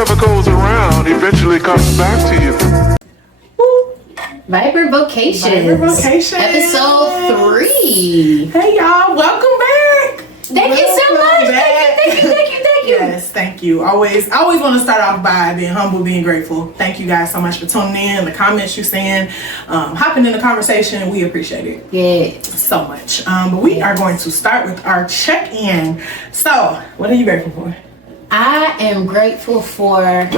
whatever goes around eventually comes back to you. Vibrant Vocations. Episode 3. Hey y'all, welcome back. Thank you so much. Thank you. Yes, thank you. Always want to start off by being humble, being grateful. Thank you guys so much for tuning in, the comments you send, hopping in the conversation. We appreciate it. Yeah. So much. But we are going to start with our check-in. So, what are you grateful for? I am grateful for,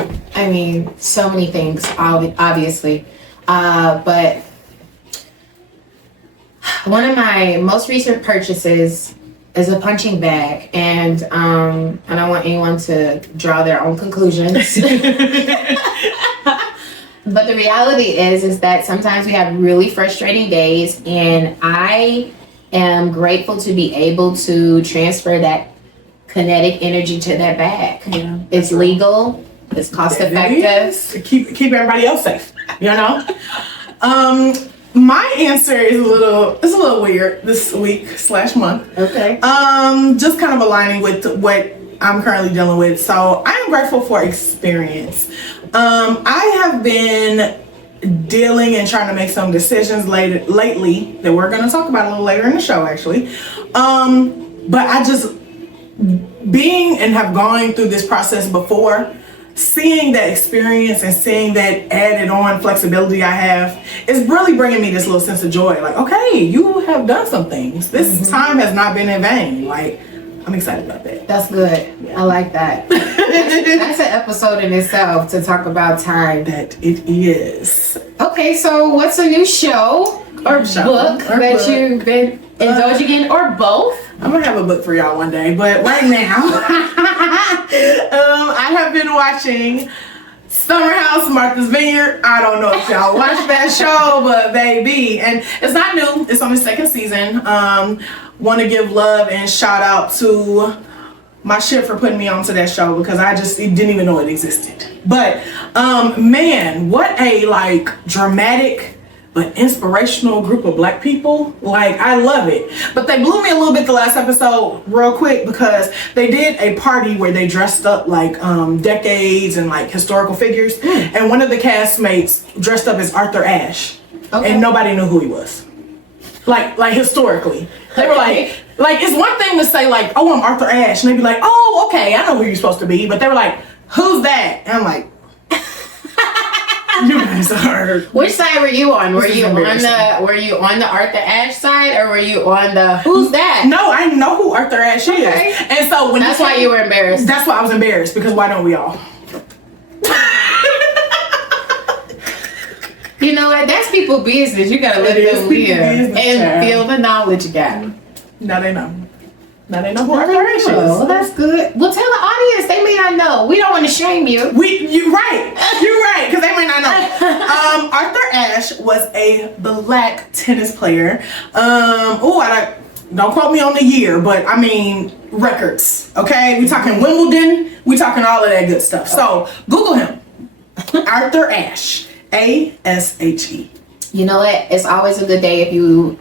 so many things, obviously. But one of my most recent purchases is a punching bag, and I don't want anyone to draw their own conclusions. But the reality is that sometimes we have really frustrating days, and I am grateful to be able to transfer that kinetic energy to that bag. Yeah, it's legal, it's cost effective. Keep everybody else safe, you know? My answer is a little weird this week / month. Okay. Just kind of aligning with what I'm currently dealing with. So I am grateful for experience. I have been dealing and trying to make some decisions lately that we're going to talk about a little later in the show, actually. But I just being and have gone through this process before. Seeing that experience and seeing that added on flexibility I have is really bringing me this little sense of joy. Like, okay, you have done some things. This time has not been in vain. Like, I'm excited about that. That's good. Yeah. I like that. That's an episode in itself to talk about time. That it is. Okay, so what's a new show or book that you've been indulging in, or both? I'm gonna have a book for y'all one day, but right now, I have been watching Summer House, Martha's Vineyard. I don't know if y'all watch that show, but baby, and it's not new. It's on the 2nd season. Want to give love and shout out to my ship for putting me onto that show, because I just didn't even know it existed. But man, what a dramatic but inspirational group of Black people. I love it. But they blew me a little bit the last episode real quick, because they did a party where they dressed up like decades and historical figures. And one of the castmates dressed up as Arthur Ashe. Okay. And nobody knew who he was. Like historically. They were like, it's one thing to say oh, I'm Arthur Ashe. And they'd be like, oh, okay, I know who you're supposed to be. But they were like, who's that? And I'm like, you guys are. Which side were you on? Were you on the Arthur Ashe side, or were you on the who's that? No, I know who Arthur Ashe is. And so that's why you were embarrassed. That's why I was embarrassed, because why don't we all? You know what? That's people's business. You gotta let them live and feel the knowledge gap. Now they know. Now they know who Arthur Ashe is. Well, that's good. Well, tell the audience. They may not know. We don't want to shame you. You're right, because they may not know. Arthur Ashe was a Black tennis player. Don't quote me on the year, but records. Okay, we talking Wimbledon. We talking all of that good stuff. So Google him, Arthur Ashe, Ashe. You know what? It's always a good day if you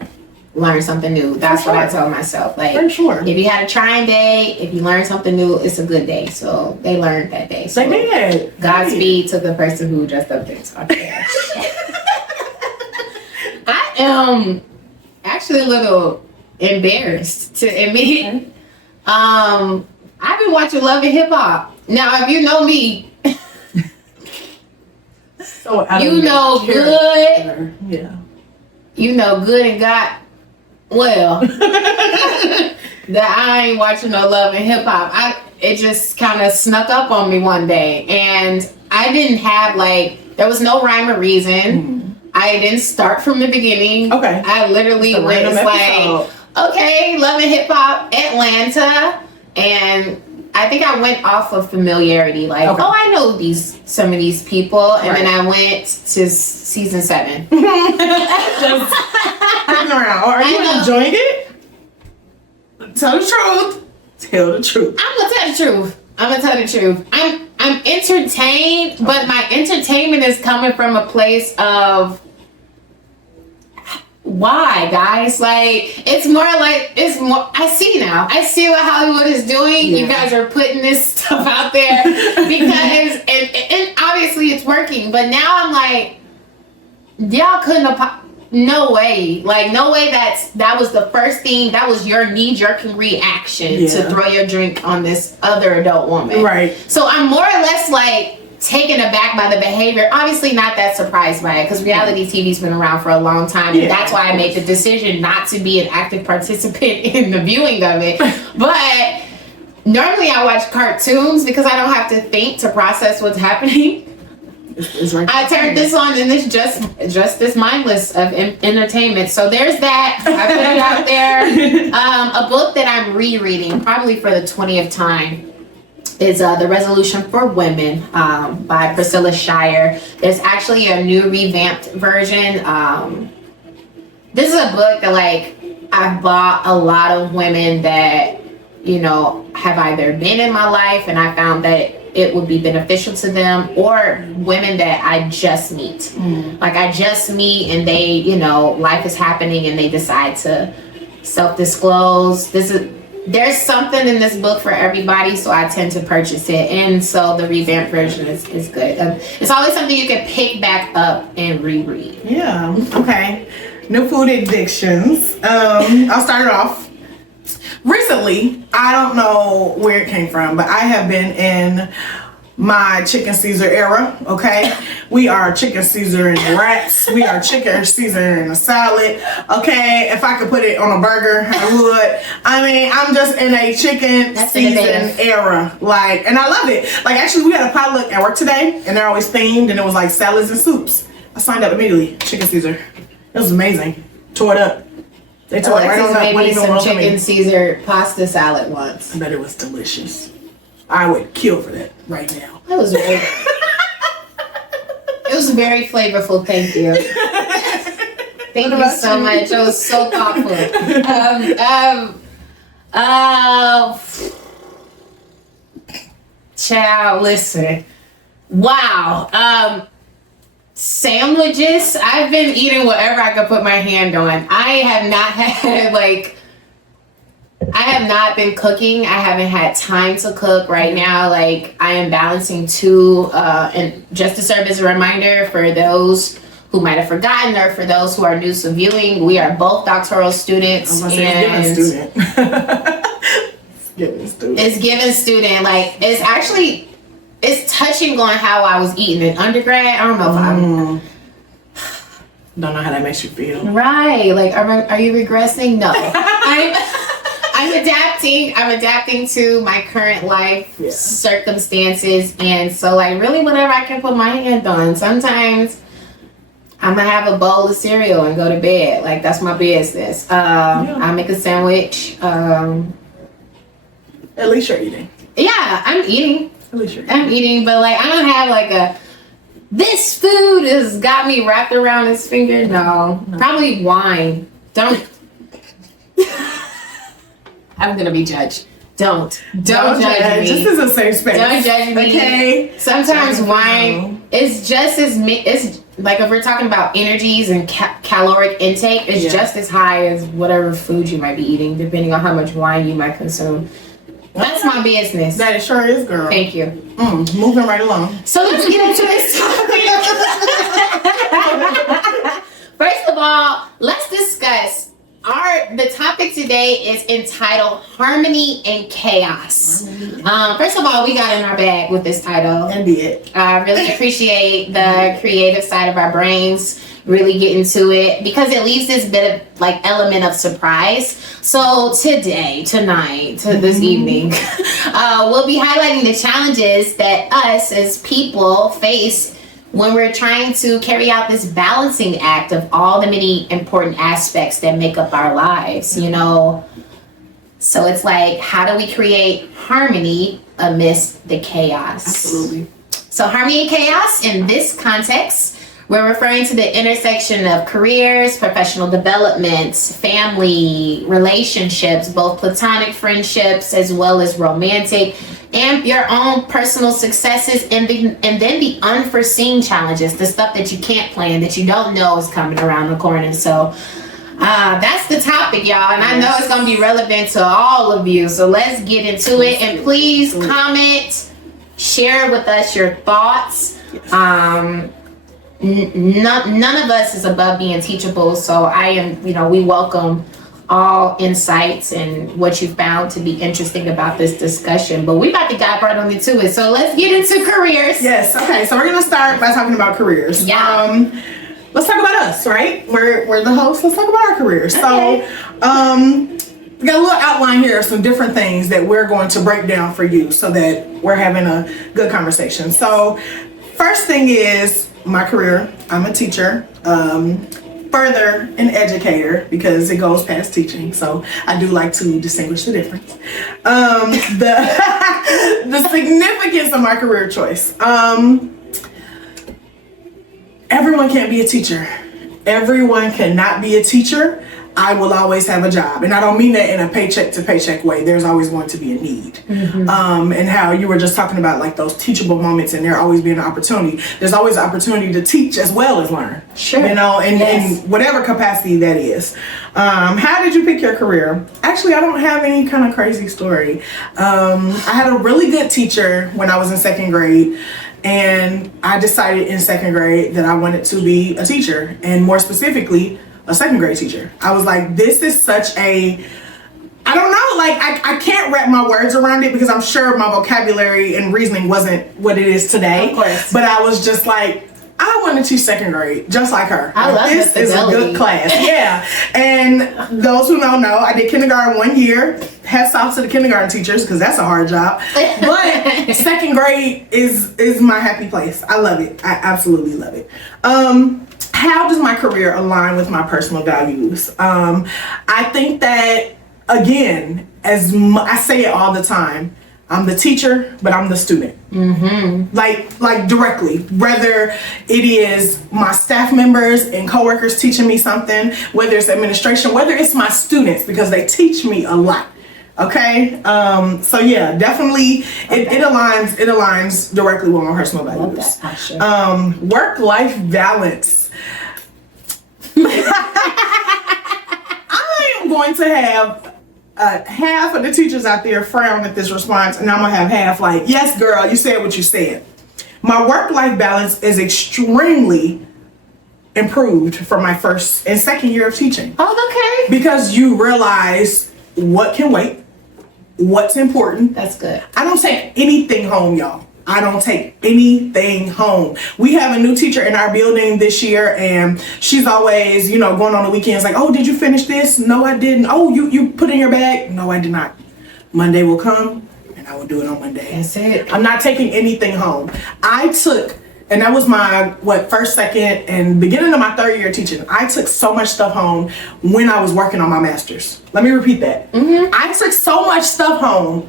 learn something new. That's what I tell myself. For sure. If you had a trying day, if you learn something new, it's a good day. So they learned that day. So they did. Godspeed to the person who dressed up this. I am actually a little embarrassed to admit. I've been watching Love and Hip Hop. Now, if you know me, so you know good. Yeah. You know good and got well that I ain't watching no Love and Hip Hop. It just kind of snuck up on me one day, and I didn't have there was no rhyme or reason. I didn't start from the beginning. Okay. I literally was okay, Love and Hip Hop Atlanta, and I think I went off of familiarity, oh, I know some of these people, and then I went to season 7. Just hanging around. Are you enjoying it? Tell the truth. Tell the truth. I'm gonna tell the truth. I'm entertained, but my entertainment is coming from a place of why, guys? Like, it's more. I see now. I see what Hollywood is doing. Yeah. You guys are putting this stuff out there because, and obviously it's working. But now I'm like, y'all couldn't have. No way. Like, no way that was the first thing. That was your knee-jerk reaction to throw your drink on this other adult woman. Right. So I'm more or less like taken aback by the behavior. Obviously not that surprised by it because reality TV's been around for a long time. And that's why I made the decision not to be an active participant in the viewing of it. But normally I watch cartoons because I don't have to think to process what's happening. It's right. I turned this on and it's just this mindless of entertainment. So there's that. I put it out there. A book that I'm rereading probably for the 20th time is The Resolution for Women by Priscilla Shire. There's actually a new revamped version. This is a book that like I've bought a lot of women that, you know, have either been in my life and I found that it would be beneficial to them, or women that I just meet. Like I just meet and they, you know, life is happening and they decide to self-disclose. There's something in this book for everybody, so I tend to purchase it. And so the revamped version is good. It's always something you can pick back up and reread. Yeah. Okay. New food addictions. I'll start it off. Recently, I don't know where it came from, but I have been in my chicken Caesar era, okay? We are chicken Caesar in wraps. We are chicken Caesar in a salad, okay? If I could put it on a burger, I would. I mean, I'm just in a chicken Caesar era. Like, and I love it. Like, actually, we had a potluck at work today, and they're always themed, and it was like salads and soups. I signed up immediately. Chicken Caesar. It was amazing. Tore it up. They tore it right on up. Made me some chicken Caesar pasta salad once. I bet it was delicious. I would kill for that right now. It was very, it was very flavorful. Thank you. Thank you so much. It was so thoughtful. Child, listen. Wow. Sandwiches. I've been eating whatever I could put my hand on. I have not had I have not been cooking. I haven't had time to cook right now. Like I am balancing two, and just to serve as a reminder for those who might have forgotten or for those who are new to viewing, we are both doctoral students. It's given student. Like it's touching on how I was eating in undergrad. I don't know if don't know how that makes you feel. Right. Like, are you regressing? No. I'm adapting. I'm adapting to my current life circumstances. And so, like, really whatever I can put my hand on. Sometimes I'm going to have a bowl of cereal and go to bed. Like, that's my business. I make a sandwich. At least you're eating. Yeah, I'm eating. At least you're eating. I'm eating, but, like, I don't have, like, this food has got me wrapped around his finger. No. Probably wine. Don't. I'm gonna be judged. Don't judge me. This is a safe space. Don't judge me. Okay. Sometimes wine is just as it's like if we're talking about energies and caloric intake, it's just as high as whatever food you might be eating, depending on how much wine you might consume. That's my business. That it sure is, girl. Thank you. Moving right along. So let's get into this topic. First of all, let's discuss the topic today is entitled Harmony and Chaos. First of all, we got in our bag with this title. Indeed. I really appreciate the creative side of our brains really getting to it because it leaves this bit of like element of surprise. So tonight, this evening, we'll be highlighting the challenges that us as people face when we're trying to carry out this balancing act of all the many important aspects that make up our lives, you know. So it's like, how do we create harmony amidst the chaos? Absolutely. So harmony and chaos in this context, we're referring to the intersection of careers, professional development, family, relationships, both platonic friendships as well as romantic, and your own personal successes, and then the unforeseen challenges, the stuff that you can't plan, that you don't know is coming around the corner. So That's the topic, y'all, and I know it's going to be relevant to all of you. So let's get into it, and please comment, share with us your thoughts. None of us is above being teachable, so I am. We welcome all insights and what you found to be interesting about this discussion. But we about to dive right on into it. So let's get into careers. Yes. Okay. So we're gonna start by talking about careers. Yeah. Let's talk about us, right? We're the hosts. Let's talk about our careers. Okay. So, we got a little outline here of some different things that we're going to break down for you so that we're having a good conversation. So, first thing is my career. I'm a teacher. Further an educator because it goes past teaching, so I do like to distinguish the difference. The significance of my career choice. Everyone can't be a teacher. Everyone cannot be a teacher. I will always have a job, and I don't mean that in a paycheck to paycheck way. There's always going to be a need. And how you were just talking about like those teachable moments, and there always being an opportunity. There's always an opportunity to teach as well as learn. Sure. In whatever capacity that is. How did you pick your career? Actually, I don't have any kind of crazy story. I had a really good teacher when I was in second grade. And I decided in second grade that I wanted to be a teacher, and more specifically, a second grade teacher. I was like, this is such a, I don't know, like I can't wrap my words around it because I'm sure my vocabulary and reasoning wasn't what it is today. Of course. But I was just like, I want to teach second grade just like her. I love this is a good class. Yeah. And those who don't know, I did kindergarten 1 year. Hats off to the kindergarten teachers because that's a hard job. But second grade is my happy place. I love it. I absolutely love it. How does my career align with my personal values? I think that, again, I say it all the time, I'm the teacher, but I'm the student. Like directly. Whether it is my staff members and coworkers teaching me something, whether it's administration, whether it's my students, because they teach me a lot. Okay. So yeah, definitely it aligns directly with my personal values. Work-life balance. I am going to have half of the teachers out there frown at this response, and I'm gonna have half like, yes girl, you said what you said. My work-life balance is extremely improved from my first and second year of teaching. Oh, okay. Because you realize what can wait, what's important. That's good. I don't take anything home, y'all. I don't take anything home. We have a new teacher in our building this year, and she's always, going on the weekends like, oh, did you finish this? No, I didn't. Oh, you put it in your bag? No, I did not. Monday will come, and I will do it on Monday. That's it. I'm not taking anything home. And that was my, first, second, and beginning of my third year teaching. I took so much stuff home when I was working on my master's. Let me repeat that. I took so much stuff home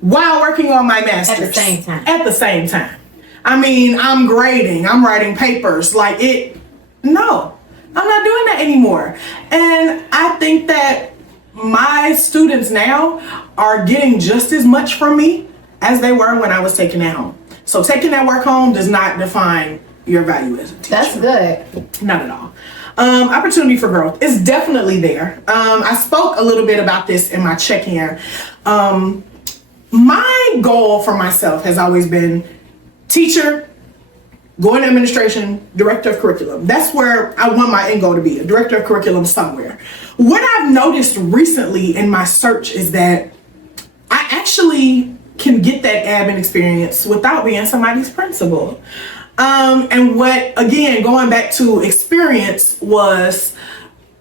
while working on my master's. At the same time. I mean, I'm grading, I'm writing papers. No, I'm not doing that anymore. And I think that my students now are getting just as much from me as they were when I was taking that home. So taking that work home does not define your value as a teacher. That's good. Not at all. Opportunity for growth is definitely there. I spoke a little bit about this in my check-in. My goal for myself has always been teacher, going to administration, director of curriculum. That's where I want my end goal to be, a director of curriculum somewhere. What I've noticed recently in my search is that I actually can get that admin experience without being somebody's principal. And what, again, going back to experience was,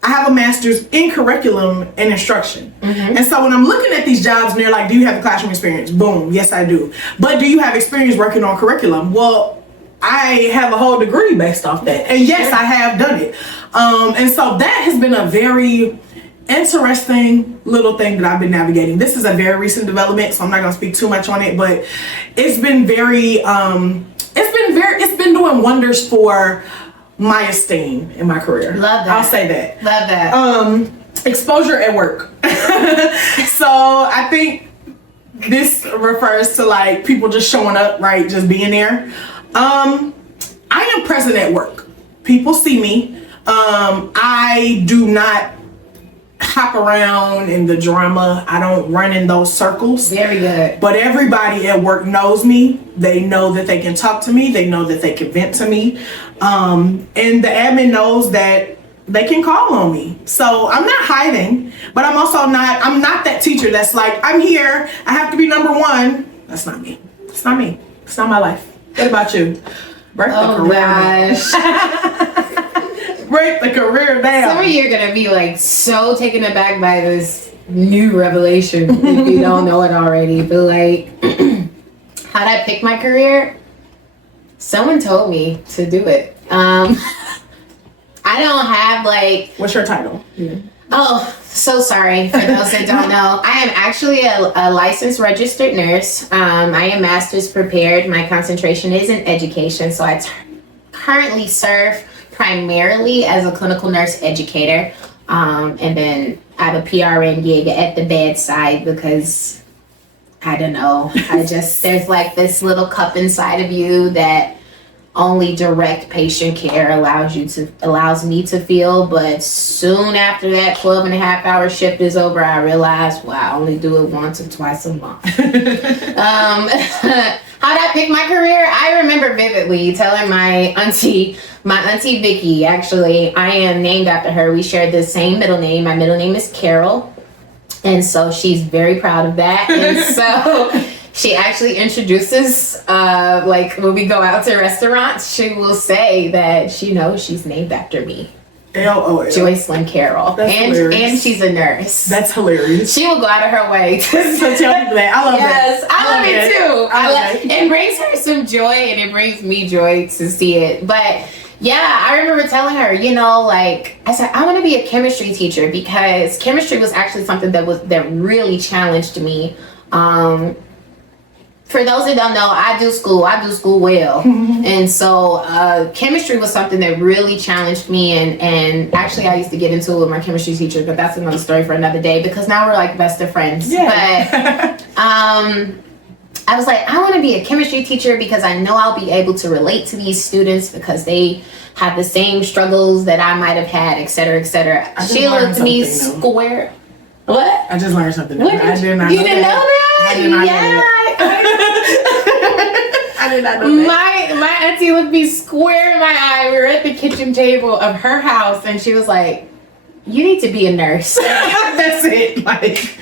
I have a master's in curriculum and instruction. And so when I'm looking at these jobs and they're like, do you have the classroom experience? Boom, yes I do. But do you have experience working on curriculum? Well, I have a whole degree based off that. And yes, I have done it. And so that has been a very interesting little thing that I've been navigating. This is a very recent development, so I'm not gonna speak too much on it, but it's been it's been doing wonders for my esteem in my career. Love that. I'll say that. Love that. Exposure at work. So I think this refers to like people just showing up, right? Just being there. I am present at work. People see me. I do not hop around in the drama. I don't run in those circles. Very good. But everybody at work knows me. They know that they can talk to me. They know that they can vent to me. And the admin knows that they can call on me. So I'm not hiding, but I'm not that teacher that's like, I'm here, I have to be number one. That's not me. It's not me. It's not my life. What about you? Break the career gosh. Break the career down. Some of you are gonna be like so taken aback by this new revelation if you don't know it already. But like, how'd I pick my career? Someone told me to do it. I don't have like. What's your title? Yeah. Oh, so sorry for those that don't know. I am actually a licensed registered nurse. I am master's prepared. My concentration is in education, so I currently serve primarily as a clinical nurse educator. And then I have a PRN gig at the bedside because, I don't know, there's like this little cup inside of you that only direct patient care allows me to feel. But soon after that 12.5-hour shift is over, I realized, wow, I only do it once or twice a month. How'd I pick my career? I remember vividly telling my auntie Vicky, actually, I am named after her. We share the same middle name. My middle name is Carol. And so she's very proud of that. And so she actually introduces, like when we go out to restaurants, she will say that she knows she's named after me. LOL. Joycelyn Carroll. And she's a nurse. That's hilarious. She will go out of her way to tell people that. I love yes, that. I love it too. I love it. It brings her some joy and it brings me joy to see it. But yeah, I remember telling her, you know, like I said, I want to be a chemistry teacher because chemistry was actually something that really challenged me. For those that don't know, I do school well. And so chemistry was something that really challenged me. And actually I used to get into it with my chemistry teacher, but that's another story for another day because now we're like best of friends. Yeah. But I was like, I want to be a chemistry teacher because I know I'll be able to relate to these students because they have the same struggles that I might have had, et cetera, et cetera. She looked at me square. What? I just learned something. You didn't know that? I did not know that. I did not know that. My auntie looked me square in my eye. We were at the kitchen table of her house, and she was like, "You need to be a nurse." That's it. Like,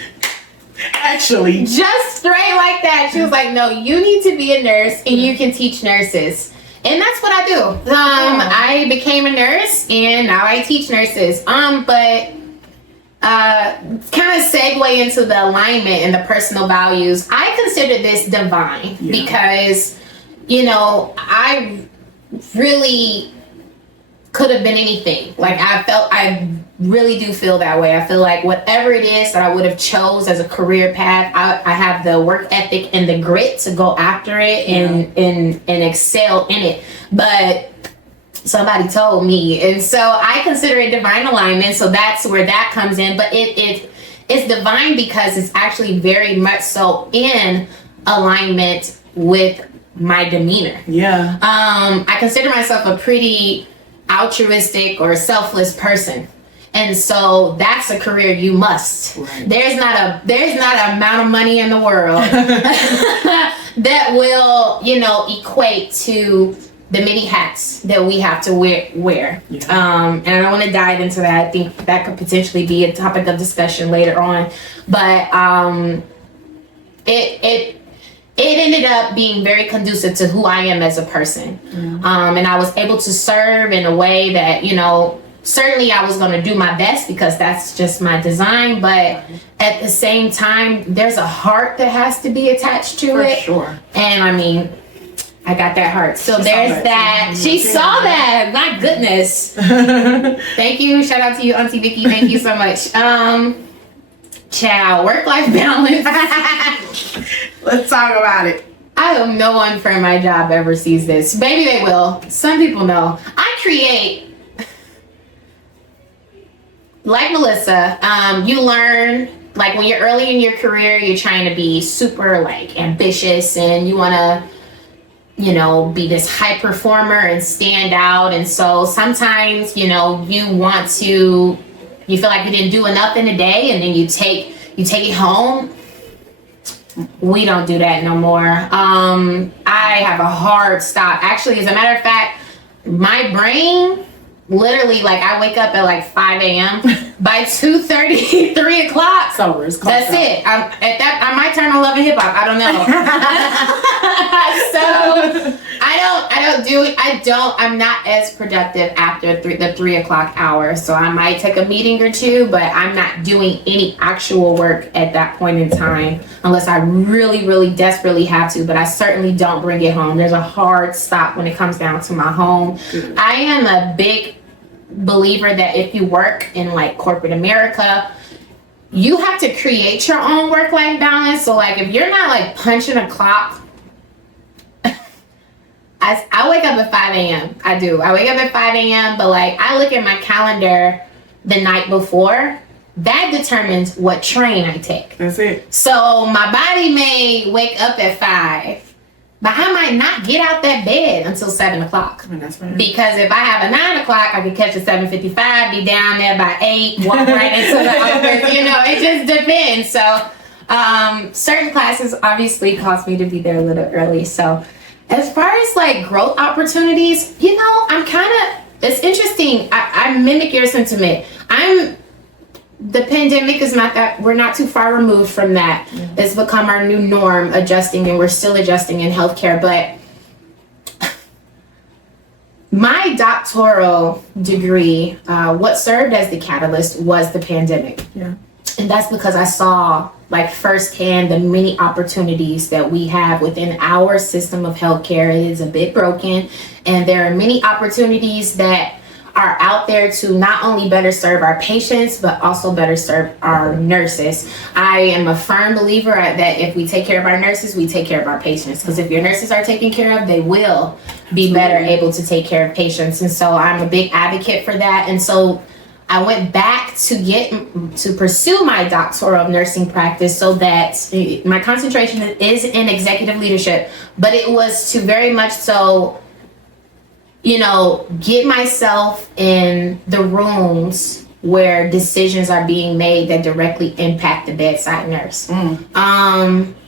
actually, just straight like that. She was like, "No, you need to be a nurse, and you can teach nurses." And that's what I do. I became a nurse, and now I teach nurses. But kind of segue into the alignment and the personal values. I consider this divine because, you know, I really could have been anything. Like I really do feel that way. I feel like whatever it is that I would have chose as a career path, I have the work ethic and the grit to go after it and excel in it. But somebody told me, and so I consider it divine alignment. So that's where that comes in. But it's divine because it's actually very much so in alignment with my demeanor. Yeah. I consider myself a pretty altruistic or selfless person. And so that's a career you must. Right. There's not an amount of money in the world that will, you know, equate to the many hats that we have to wear. Yeah. And I don't want to dive into that. I think that could potentially be a topic of discussion later on. But it ended up being very conducive to who I am as a person. Mm-hmm. And I was able to serve in a way that, you know, certainly I was going to do my best because that's just my design. But at the same time, there's a heart that has to be attached to it. For sure. And I mean, I got that heart. So there's that. She saw that. My goodness. Thank you. Shout out to you, Auntie Vicky. Thank you so much. Child, work-life balance. Let's talk about it. I hope no one from my job ever sees this. Maybe they will. Some people know. I create, like Melissa, you learn, like when you're early in your career, you're trying to be super like ambitious and you want to, you know, be this high performer and stand out. And so sometimes, you know, you want to you feel like you didn't do enough in a day, and then you take it home. We don't do that no more. I have a hard stop. Actually, as a matter of fact, my brain literally, like, I wake up at like 5 a.m. By 2:30, 3 o'clock. That's it. I might turn on Love and Hip Hop. I don't know. So I don't do it. I'm not as productive after the 3 o'clock hour. So I might take a meeting or two, but I'm not doing any actual work at that point in time unless I really, really desperately have to. But I certainly don't bring it home. There's a hard stop when it comes down to my home. I am a big believer that if you work in like corporate America, you have to create your own work-life balance. So like if you're not like punching a clock, I wake up at 5 a.m. I wake up at 5 a.m. but like I look at my calendar the night before. That determines what train I take. That's it. So my body may wake up at 5, but I might not get out that bed until 7 o'clock. That's right. Because if I have a 9 o'clock, I can catch a 7:55, be down there by 8, walk right into the office. You know, it just depends. So certain classes obviously cause me to be there a little early. So as far as like growth opportunities, you know, it's interesting. I mimic your sentiment. The pandemic is not that, we're not too far removed from that. Mm-hmm. It's become our new norm, adjusting, and we're still adjusting in healthcare. But my doctoral degree, what served as the catalyst was the pandemic. Yeah. And that's because I saw like firsthand the many opportunities that we have within our system of healthcare. It is a bit broken, and there are many opportunities that are out there to not only better serve our patients, but also better serve our nurses. I am a firm believer that if we take care of our nurses, we take care of our patients. Because if your nurses are taken care of, they will be better able to take care of patients. And so I'm a big advocate for that. And so I went back to pursue my doctoral of nursing practice so that my concentration is in executive leadership, but it was to very much so, you know, get myself in the rooms where decisions are being made that directly impact the bedside nurse.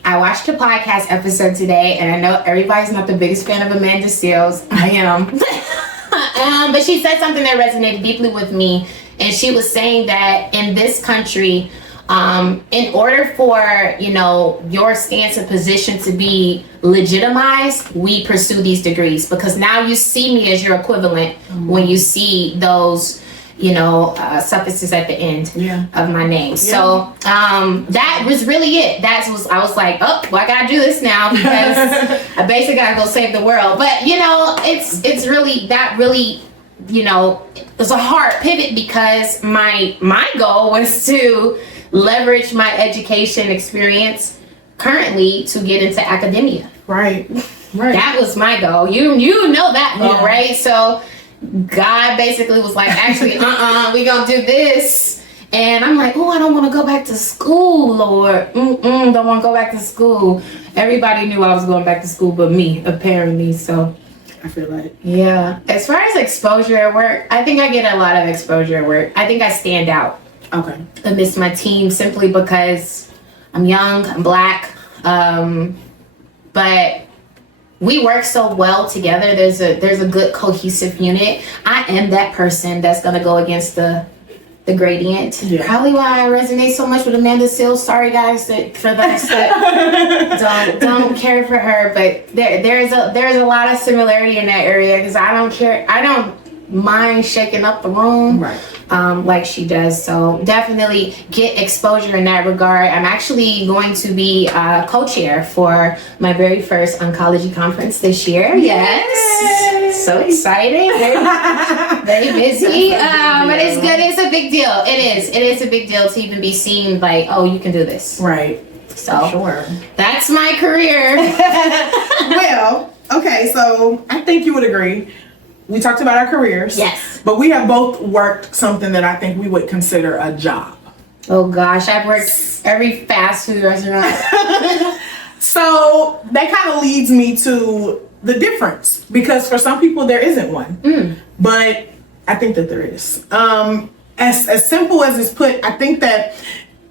I watched a podcast episode today, and I know everybody's not the biggest fan of Amanda Seales. I am. But she said something that resonated deeply with me, and she was saying that in this country, in order for, you know, your stance and position to be legitimized, we pursue these degrees, because now you see me as your equivalent when you see those, you know, suffixes at the end of my name. So that was really it. I was like, oh, well, I gotta do this now because I basically gotta go save the world. But you know, it's really that really, you know, it was a hard pivot because my goal was to leverage my education experience currently to get into academia. Right. That was my goal. You know that goal, right? So God basically was like, actually, we gonna do this. And I'm like, oh, I don't want to go back to school, Lord. Don't want to go back to school. Everybody knew I was going back to school but me, apparently. So I feel like, yeah. As far as exposure at work, I think I get a lot of exposure at work. I think I stand out. Okay. Amidst my team simply because I'm young, I'm black, but we work so well together. There's a good cohesive unit. I am that person that's gonna go against the gradient. Yeah. Probably why I resonate so much with Amanda Seales. Sorry guys for those that don't care for her, but there's a lot of similarity in that area because I don't mind shaking up the room. Right. Like she does. So definitely get exposure in that regard. I'm actually going to be co-chair for my very first oncology conference this year. Yay! Yes. So exciting. Very busy. But it's good. It's a big deal. It is a big deal to even be seen like, oh, you can do this. Right. So sure. That's my career. Well, okay, so I think you would agree. We talked about our careers. Yes. But we have both worked something that I think we would consider a job. Oh gosh, I've worked every fast food restaurant. So that kind of leads me to the difference, because for some people there isn't one. But I think that there is. And as simple as it's put, I think that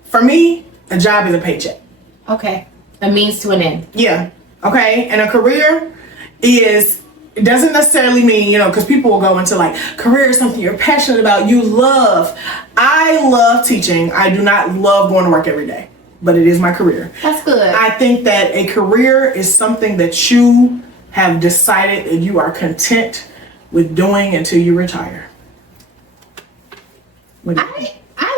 for me, a job is a paycheck. Okay. A means to an end. Yeah. Okay. And a career it doesn't necessarily mean, because people will go into like career is something you're passionate about, you love. I love teaching. I do not love going to work every day, but it is my career. That's good. I think that a career is something that you have decided that you are content with doing until you retire. I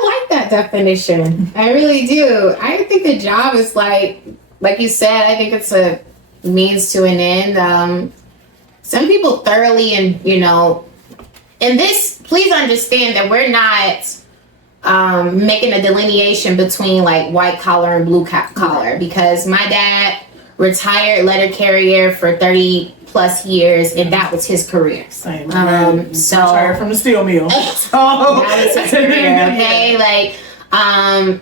like that definition. I really do. I think the job is like you said, I think it's a means to an end. Some people thoroughly and this, please understand that we're not making a delineation between like white collar and blue collar, because my dad retired letter carrier for 30 plus years, and that was his career. Same. So retired from the steel mill. That was his career. Okay, like, and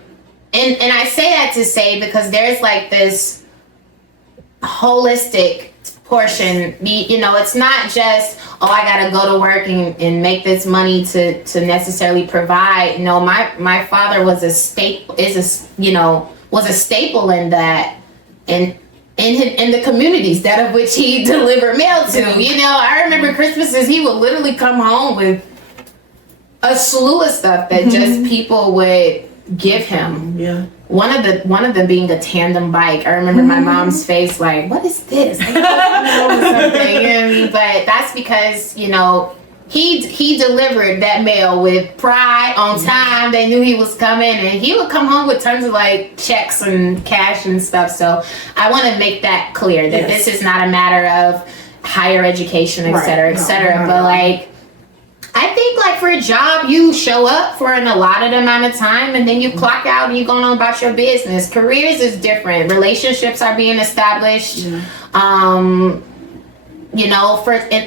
I say that to say because there's like this holistic portion. It's not just, I gotta go to work and make this money to necessarily provide. No, my father was a staple in that, and in the communities that of which he delivered mail to. I remember Christmases, he would literally come home with a slew of stuff that just people would give him. Yeah. One of them being a tandem bike. I remember my mom's face like, what is this? I don't know, something. You know what I mean? But that's because, he delivered that mail with pride on time. They knew he was coming, and he would come home with tons of like checks and cash and stuff. So I want to make that clear that this is not a matter of higher education, et cetera, et cetera. But like, I think like for a job, you show up for an allotted amount of time and then you clock out and you go on about your business. Careers is different. Relationships are being established. And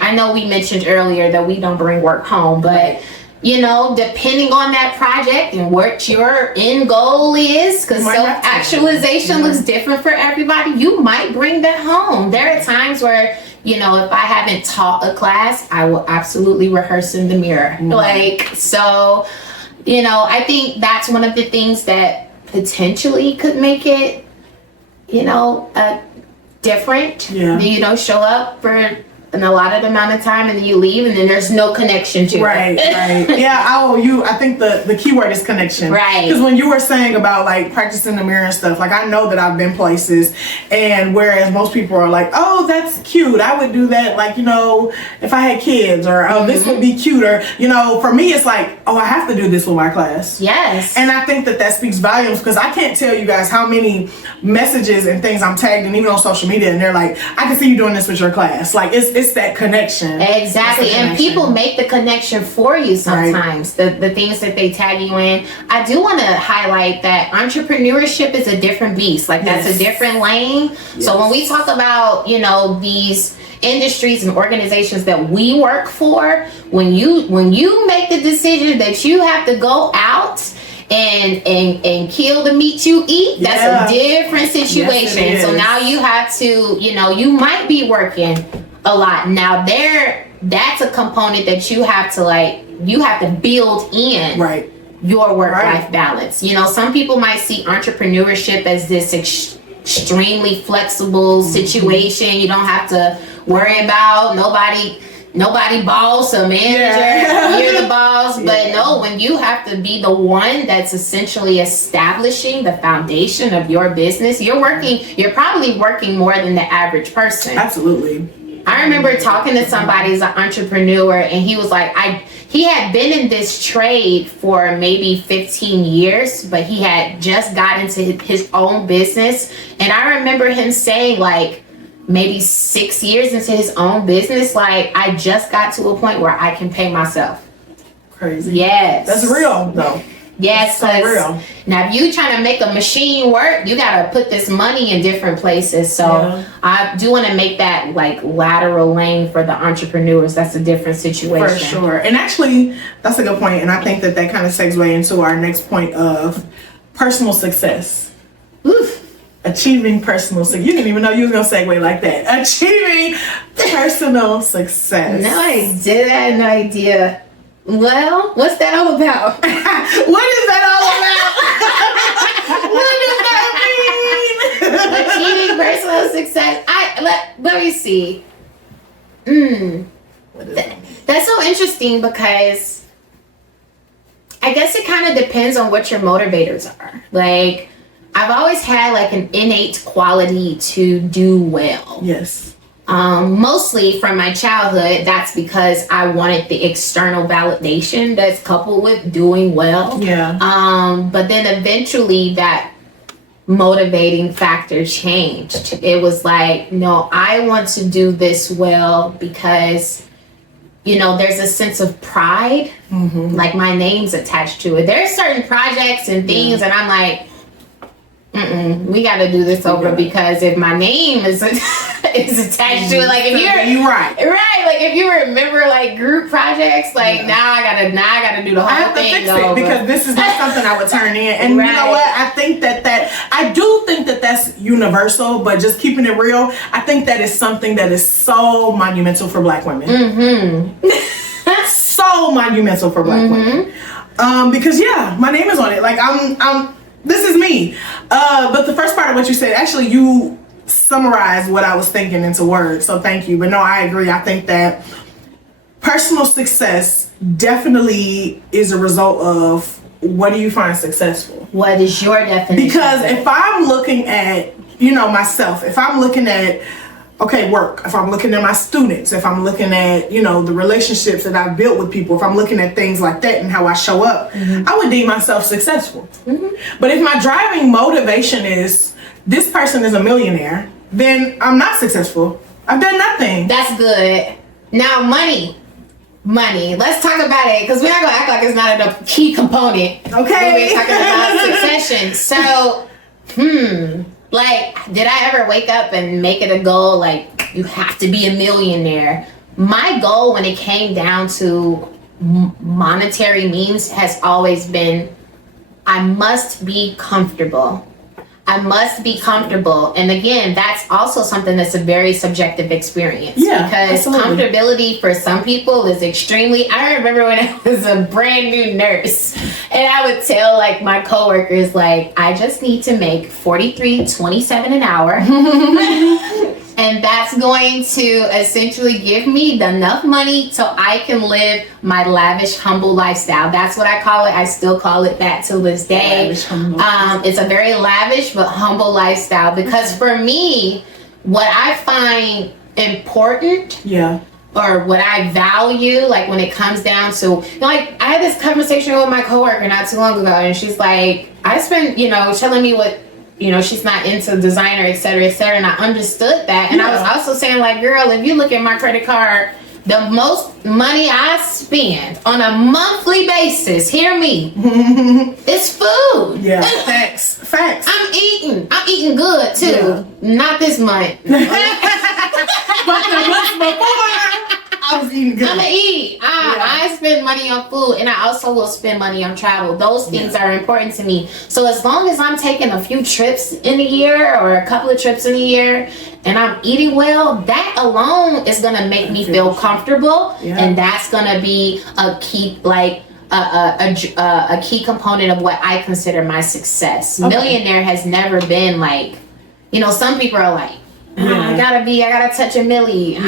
I know we mentioned earlier that we don't bring work home, but depending on that project and what your end goal is, because self-actualization looks different for everybody, you might bring that home. There are times where, if I haven't taught a class, I will absolutely rehearse in the mirror. So, I think that's one of the things that potentially could make it, different. Yeah. Show up for an allotted amount of time and then you leave and then there's no connection to it. Right. Yeah, I think the key word is connection. Right. Because when you were saying about like practicing the mirror and stuff, like I know that I've been places, and whereas most people are like, oh, that's cute, I would do that, like, if I had kids, or oh, this would be cute, or for me it's like, oh, I have to do this with my class. Yes. And I think that speaks volumes, because I can't tell you guys how many messages and things I'm tagged in, even on social media, and they're like, I can see you doing this with your class. Like it's that connection. Exactly. And people make the connection for you sometimes. Right. The things that they tag you in. I do want to highlight that entrepreneurship is a different beast. Like that's a different lane. Yes. So when we talk about, these industries and organizations that we work for, when you make the decision that you have to go out and kill the meat you eat, that's a different situation. Yes, so now you have to, you might be working a lot. Now that's a component that you have to build in your work-life balance. Some people might see entrepreneurship as this extremely flexible situation. You don't have to worry about nobody boss or manager. You're the boss. But no, when you have to be the one that's essentially establishing the foundation of your business, you're probably working more than the average person. Absolutely. I remember talking to somebody as an entrepreneur, and he was like, he had been in this trade for maybe 15 years, but he had just got into his own business. And I remember him saying, like, maybe 6 years into his own business, like, I just got to a point where I can pay myself. Crazy. Yes. That's real, though. Yes, so real. Now if you trying to make a machine work, you gotta put this money in different places. So I do want to make that like lateral lane for the entrepreneurs. That's a different situation. For sure. And actually, that's a good point. And I think that kind of segues into our next point of personal success. Oof. Achieving personal success. You didn't even know you was gonna segue like that. Achieving personal success. No idea. I had no idea. Well, what's that all about? What is that all about? What does that mean? Achieving personal success. Let me see. What does that mean? That's so interesting because I guess it kind of depends on what your motivators are. Like, I've always had like an innate quality to do well. Yes. Mostly from my childhood, that's because I wanted the external validation that's coupled with doing well. Yeah. But then eventually that motivating factor changed. It was like, no, I want to do this well because, you know, there's a sense of pride. Like my name's attached to it. There's certain projects and things, and I'm like, we got to do this over because if my name is attached to it, like if you're right, like if you remember like group projects, like now I gotta do the whole thing. I have to fix it because this is not something I would turn in. And Right. you know what? I think I do think that's universal, but just keeping it real, I think that is something that is so monumental for Black women. So monumental for Black women. Because yeah, my name is on it. Like I'm this is me. But the first part of what you said, actually you summarized what I was thinking into words. So thank you. But no, I agree. I think that personal success definitely is a result of what do you find successful? What is your definition? Because if I'm looking at, you know, myself, if I'm looking at work, if I'm looking at my students, if I'm looking at, you know, the relationships that I've built with people, if I'm looking at things like that and how I show up, I would deem myself successful. But if my driving motivation is this person is a millionaire, then I'm not successful. I've done nothing. That's good. Now money. Let's talk about it because we're not gonna act like it's not a key component. Okay. We're talking about succession. So, like, did I ever wake up and make it a goal? Like, you have to be a millionaire. My goal when it came down to monetary means has always been, I must be comfortable. I must be comfortable. And again, that's also something that's a very subjective experience. Yeah, because absolutely. Comfortability for some people is extremely, I remember when I was a brand new nurse and I would tell like my coworkers, like, I just need to make $43.27 an hour. And that's going to essentially give me enough money so I can live my lavish, humble lifestyle. That's what I call it. I still call it that till this day. Lavish, humble. It's a very lavish but humble lifestyle because for me, what I find important or what I value, like when it comes down to, you know, like I had this conversation with my coworker not too long ago and she's like, I spent, you know, telling me what, you know, she's not into designer, et cetera, and I understood that. And I was also saying, like, girl, if you look at my credit card, the most money I spend on a monthly basis, hear me, is food. Yeah, facts. I'm eating good too. Yeah. Not this month. But the month before, I was eating good. I'm gonna eat. I spend money on food and I also will spend money on travel. Those things are important to me. So as long as I'm taking a few trips in a year or a couple of trips in a year and I'm eating well, that alone is gonna make me feel comfortable, and that's gonna be a key, like a key component of what I consider my success. Millionaire has never been like, you know, some people are like, I gotta touch a milli.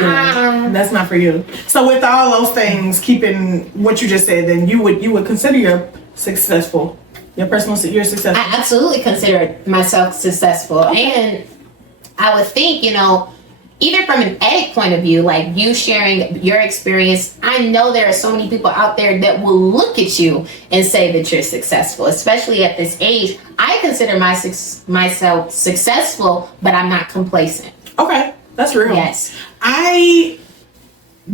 That's not for you. So with all those things, keeping what you just said, then you would consider you're successful. You're successful. I absolutely consider myself successful. And I would think, you know, even from an ethic point of view, like you sharing your experience, I know there are so many people out there that will look at you and say that you're successful, especially at this age. I consider myself successful, but I'm not complacent. Okay, that's real. Yes. I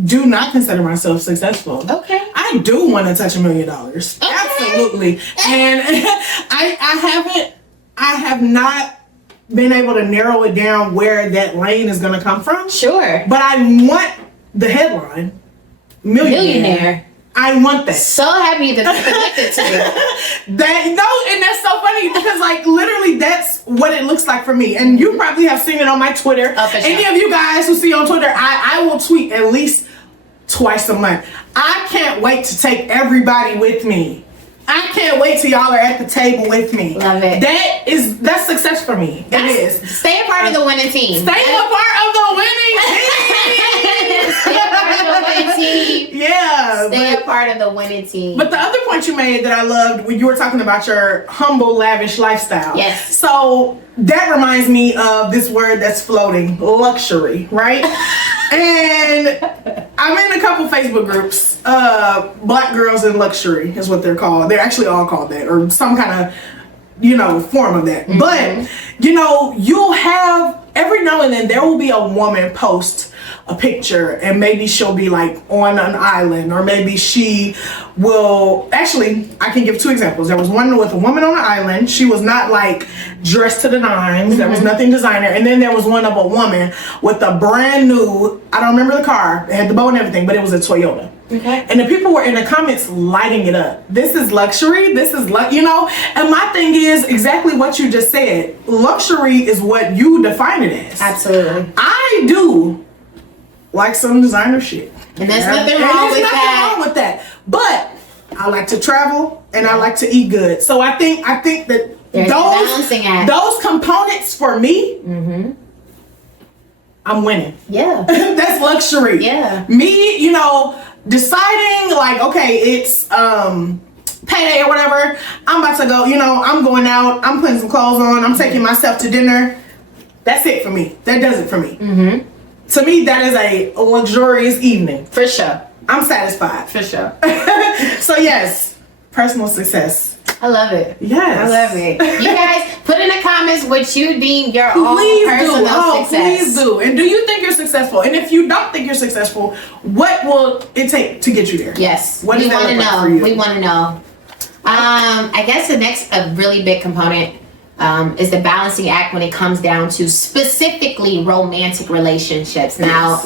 do not consider myself successful. Okay. I do want to touch $1 million. Okay. Absolutely. And I have not been able to narrow it down where that lane is going to come from. Sure. But I want the headline. Millionaire. I want that. So happy that you're connected to it. And that's so funny because like literally that's what it looks like for me. And you probably have seen it on my Twitter. Oh, for sure. Any of you guys who see on Twitter, I will tweet at least twice a month. I can't wait to take everybody with me. I can't wait till y'all are at the table with me. Love it. That's success for me. It is. Stay a part of the winning team. Stay a part of the winning team. Stay a part of the winning team. Yeah. Stay a part of the winning team. But the other point you made that I loved when you were talking about your humble, lavish lifestyle. Yes. So that reminds me of this word that's floating, luxury, right? And I'm in a couple Facebook groups. Black Girls in Luxury is what they're called. They're actually all called that, or some kind of, form of that. But, you'll have, every now and then, there will be a woman post a picture, and maybe she'll be like on an island, or maybe she will, actually, I can give two examples. There was one with a woman on an island. She was not like dressed to the nines. There was nothing designer. And then there was one of a woman with a brand new, I don't remember the car, it had the bow and everything, but it was a Toyota. Okay. And the people were in the comments lighting it up. This is luxury. This is And my thing is exactly what you just said. Luxury is what you define it as. Absolutely. I do like some designer shit. And there's nothing wrong with that. Nothing wrong with that. But I like to travel and I like to eat good. So I think that there's balancing act. Those components for me, I'm winning. Yeah. That's luxury. Yeah. Me, deciding like, okay, it's payday or whatever. I'm about to go, I'm going out, I'm putting some clothes on, I'm taking myself to dinner. That's it for me. That does it for me. To me, that is a luxurious evening. For sure. I'm satisfied. For sure. So yes, personal success. I love it. Yes. I love it. You guys, put in the comments what you deem your own personal success. Please do. And do you think you're successful? And if you don't think you're successful, what will it take to get you there? Yes. What we want to know. For you? We want to know. I guess the next really big component is the balancing act when it comes down to specifically romantic relationships. Now,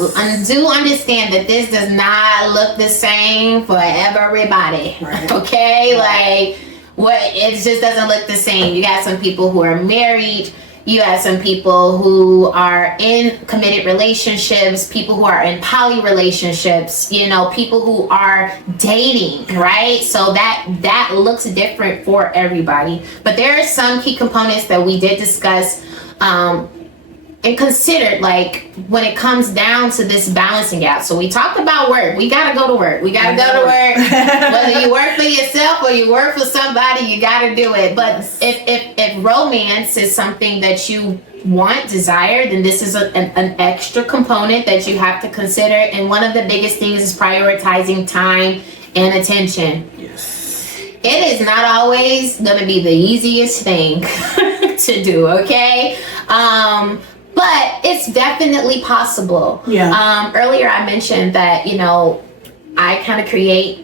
do understand that this does not look the same for everybody. Right. Okay? It just doesn't look the same. You got some people who are married. You have some people who are in committed relationships, people who are in poly relationships, people who are dating, right? So that looks different for everybody. But there are some key components that we did discuss and considered, like when it comes down to this balancing out. So we talked about work. We gotta go to work. Whether you work for yourself or you work for somebody, you gotta do it. But if romance is something that you want, desire, then this is an extra component that you have to consider. And one of the biggest things is prioritizing time and attention. Yes. It is not always gonna be the easiest thing to do, okay? But it's definitely possible. Yeah. Earlier I mentioned that, I kind of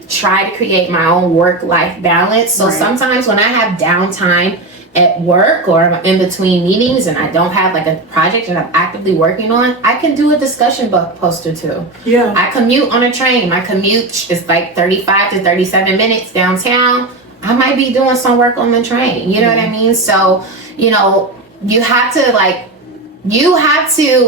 try to create my own work-life balance. So sometimes when I have downtime at work or in between meetings and I don't have like a project that I'm actively working on, I can do a discussion post or two. Yeah. I commute on a train. My commute is like 35 to 37 minutes downtown. I might be doing some work on the train. You know what I mean? So,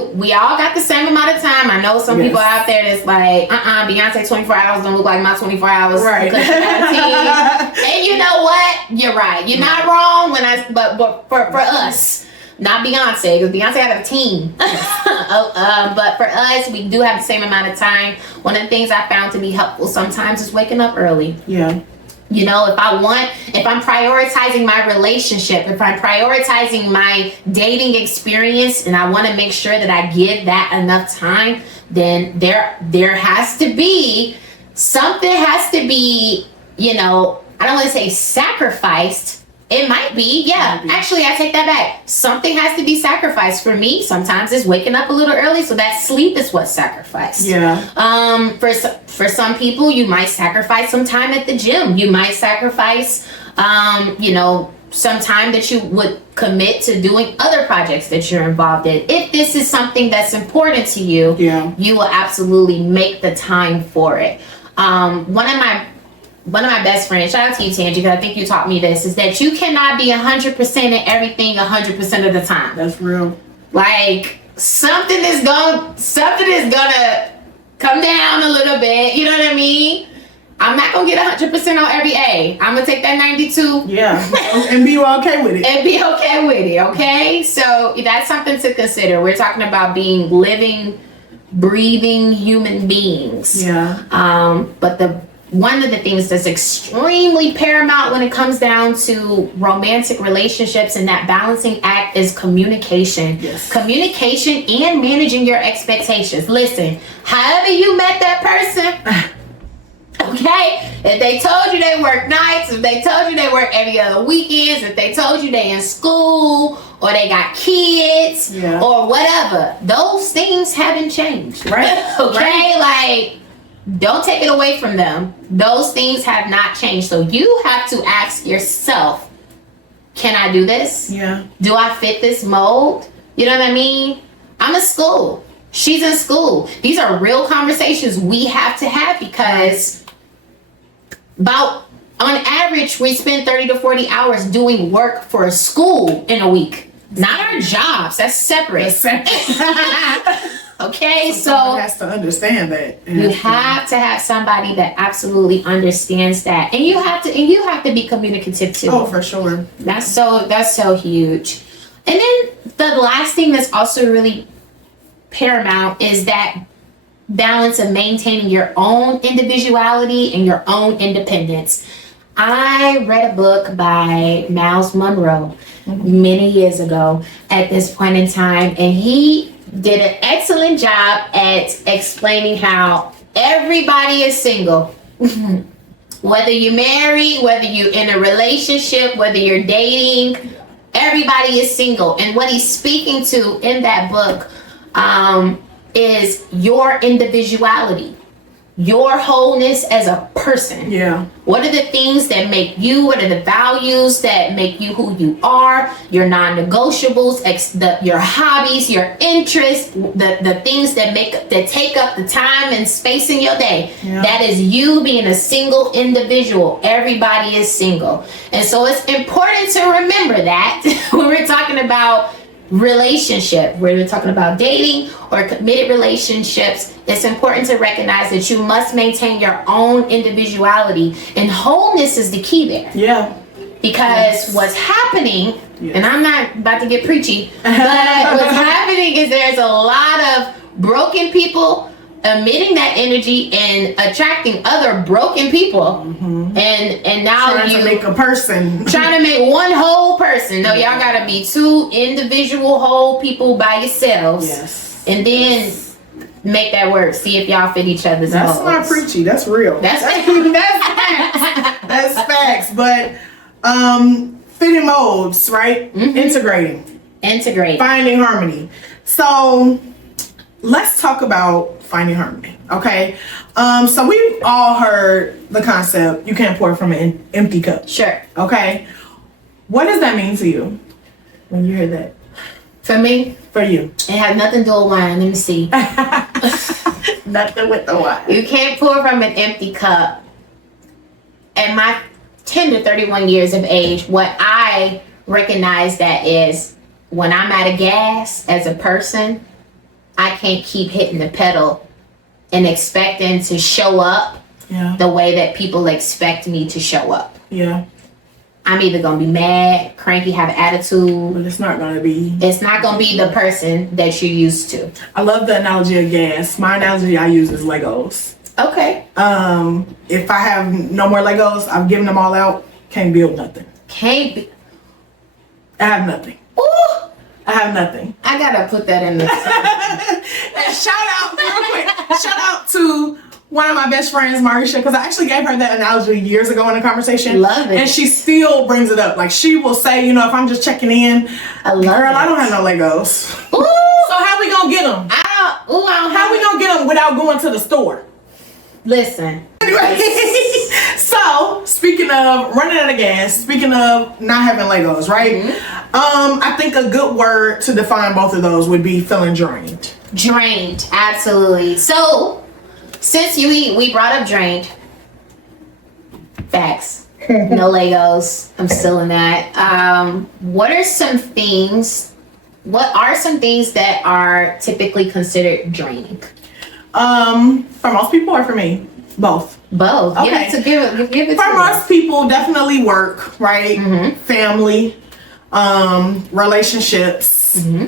we all got the same amount of time. I know some people out there that's like, Beyonce 24 hours don't look like my 24 hours. Right. Because she got a team. And you know what? You're right. You're not wrong but for us, not Beyonce, because Beyonce had a team. But for us, we do have the same amount of time. One of the things I found to be helpful sometimes is waking up early. Yeah. If I'm prioritizing my relationship, if I'm prioritizing my dating experience and I want to make sure that I give that enough time, then there has to be, something has to be, I don't want to say sacrificed. It might be, yeah. Actually, I take that back. Something has to be sacrificed. For me, sometimes it's waking up a little early, so that sleep is what's sacrificed. Yeah. For some people, you might sacrifice some time at the gym. You might sacrifice, some time that you would commit to doing other projects that you're involved in. If this is something that's important to you, you will absolutely make the time for it. One of my best friends, shout out to you, Tangie, because I think you taught me this, is that you cannot be 100% in everything 100% of the time. That's real. Like something is gonna come down a little bit. You know what I mean? I'm not gonna get 100% on every A. I'm gonna take that 92. Yeah, and be okay with it. And be okay with it, okay? So that's something to consider. We're talking about being living, breathing human beings. Yeah. But one of the things that's extremely paramount when it comes down to romantic relationships and that balancing act is communication. Yes. Communication and managing your expectations. Listen, however you met that person, okay? If they told you they work nights, if they told you they work every other weekends, if they told you they in school or they got kids or whatever, those things haven't changed. Right. Okay? Right. Like, don't take it away from them. Those things have not changed. So you have to ask yourself, can I do this? Yeah. Do I fit this mold? You know what I mean? I'm in school. She's in school. These are real conversations we have to have because on average, we spend 30 to 40 hours doing work for a school in a week. Not our jobs. That's separate. Okay, Someone has to understand that. You have to have somebody that absolutely understands that, and you have to be communicative too. Oh, for sure. That's so huge. And then the last thing that's also really paramount is that balance of maintaining your own individuality and your own independence. I read a book by Miles Monroe many years ago at this point in time, and he did an excellent job at explaining how everybody is single. Whether you're married, whether you're in a relationship, whether you're dating, everybody is single. And what he's speaking to in that book is your individuality, your wholeness as a person. Yeah. What are the things that make you? What are the values that make you who you are? Your non-negotiables, your hobbies, your interests, the things that take up the time and space in your day. Yeah. That is you being a single individual. Everybody is single, and so it's important to remember that when we're talking about relationship, whether we're talking about dating or committed relationships, it's important to recognize that you must maintain your own individuality, and wholeness is the key there. Yeah. Because what's happening, and I'm not about to get preachy, but what's happening is there's a lot of broken people emitting that energy and attracting other broken people, and now trying to make a person, trying to make one whole person. No, y'all gotta be two individual whole people by yourselves. Yes. And then make that work. See if y'all fit each other's That's molds. not preachy. That's real. That's facts. That's facts. But fitting molds, right? Integrating, finding harmony. So let's talk about finding harmony. Okay. So we've all heard the concept, you can't pour from an empty cup. Sure. Okay. What does that mean to you when you hear that? For me, For you. it has nothing to do with wine. Let me see. Nothing with the wine. You can't pour from an empty cup. At my 10 to 31 years of age, what I recognize that is when I'm out of gas as a person, I can't keep hitting the pedal and expecting to show up the way that people expect me to show up. Yeah. I'm either going to be mad, cranky, have attitude. But it's not going to be. It's not going to be the person that you're used to. I love the analogy of gas. My analogy I use is Legos. Okay. If I have no more Legos, I've given them all out. Can't build nothing. Can't be. I have nothing. Ooh. I have nothing. I gotta put that in the. And shout out real quick. Shout out to one of my best friends, Marisha, because I actually gave her that analogy years ago in a conversation. Love it. And she still brings it up. Like she will say, if I'm just checking in, I love girl, it. I don't have no Legos. Ooh. So how we gonna get them? I don't How have we gonna get them without going to the store? Listen. Anyway, so speaking of running out of gas, speaking of not having Legos, right? I think a good word to define both of those would be feeling drained. Drained, absolutely. So, since we brought up drained, facts. No Legos. I'm still in that. What are some things that are typically considered draining? For most people or for me? Both. Both. Okay. Yeah, so give it For to most us. people, definitely work, right? Mm-hmm. Family, relationships. Mm-hmm.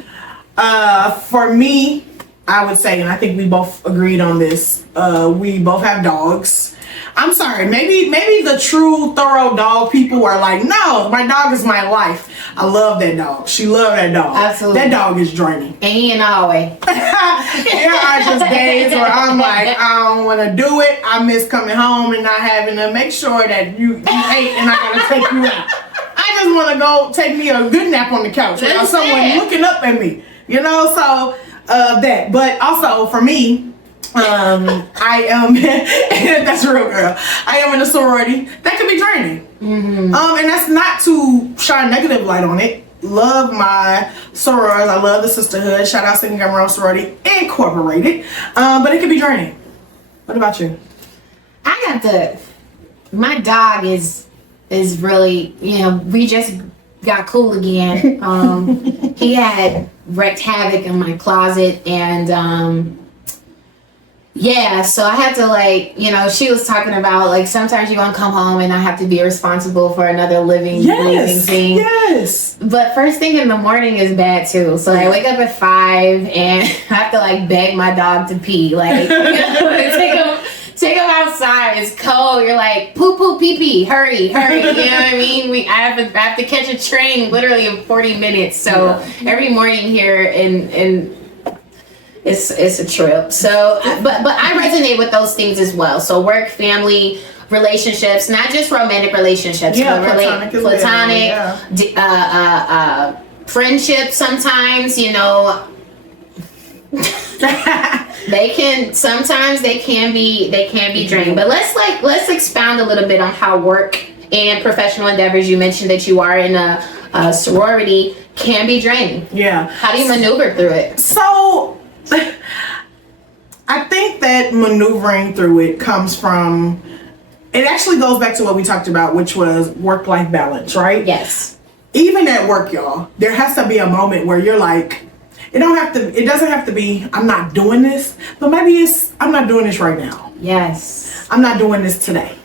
For me, I would say, and I think we both agreed on this, we both have dogs. I'm sorry, maybe the true thorough dog people are like, no, my dog is my life. I love that dog. She loved that dog. Absolutely. That dog is draining. And always. There are just days where I'm like, I don't want to do it. I miss coming home and not having to make sure that you ate and I gotta take you out. I just want to go take me a good nap on the couch without That's someone it. looking up at me. You know, so that. But also for me, I am. That's real, girl. I am in a sorority that can be draining. And that's not to shine negative light on it. Love my sorors. I love the sisterhood. Shout out Second Government Sorority Incorporated. But it can be draining. What about you? I got my dog is really, we just got cool again. He had wreaked havoc in my closet, and yeah, so I had to she was talking about sometimes you want to come home and I have to be responsible for another living thing. Yes. But first thing in the morning is bad too. So I wake up at 5 and I have to beg my dog to pee. Take him outside. It's cold. You're like, poo poo pee pee. Hurry. You know what I mean? I have to catch a train literally in 40 minutes. So every morning here in it's a trip. So but I resonate with those things as well. So work, family, relationships, not just romantic relationships, but platonic, friendships sometimes, they can be draining. But let's expound a little bit on how work and professional endeavors, you mentioned that you are in a sorority, can be draining. Yeah. How do you maneuver through it? So I think that maneuvering through it comes from, it actually goes back to what we talked about, which was work-life balance, right? Yes. Even at work, y'all, there has to be a moment where you're like, it doesn't have to be, I'm not doing this, but maybe it's, I'm not doing this right now. Yes. I'm not doing this today.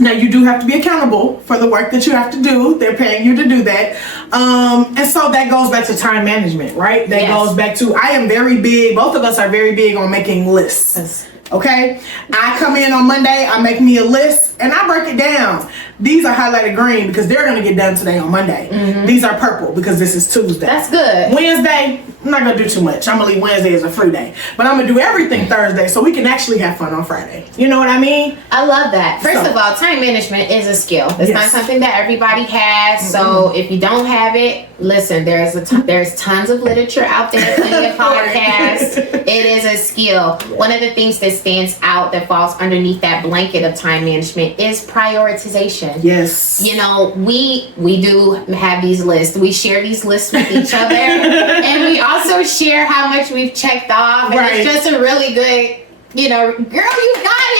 Now you do have to be accountable for the work that you have to do. They're paying you to do that. And so that goes back to time management, right? That goes back to, I am very big, both of us are very big on making lists. Yes. Okay? I come in on Monday, I make me a list, and I break it down. These are highlighted green because they're going to get done today on Monday. These are purple because this is Tuesday. That's good. Wednesday, I'm not going to do too much. I'm going to leave Wednesday as a free day. But I'm going to do everything Thursday so we can actually have fun on Friday. You know what I mean? I love that. First of all, time management is a skill. It's not something that everybody has. So if you don't have it, listen, there's tons of literature out there, plenty of podcasts. It is a skill. One of the things that stands out that falls underneath that blanket of time management is prioritization. Yes. We do have these lists. We share these lists with each other. And we also share how much we've checked off. And it's just a really good, girl, you got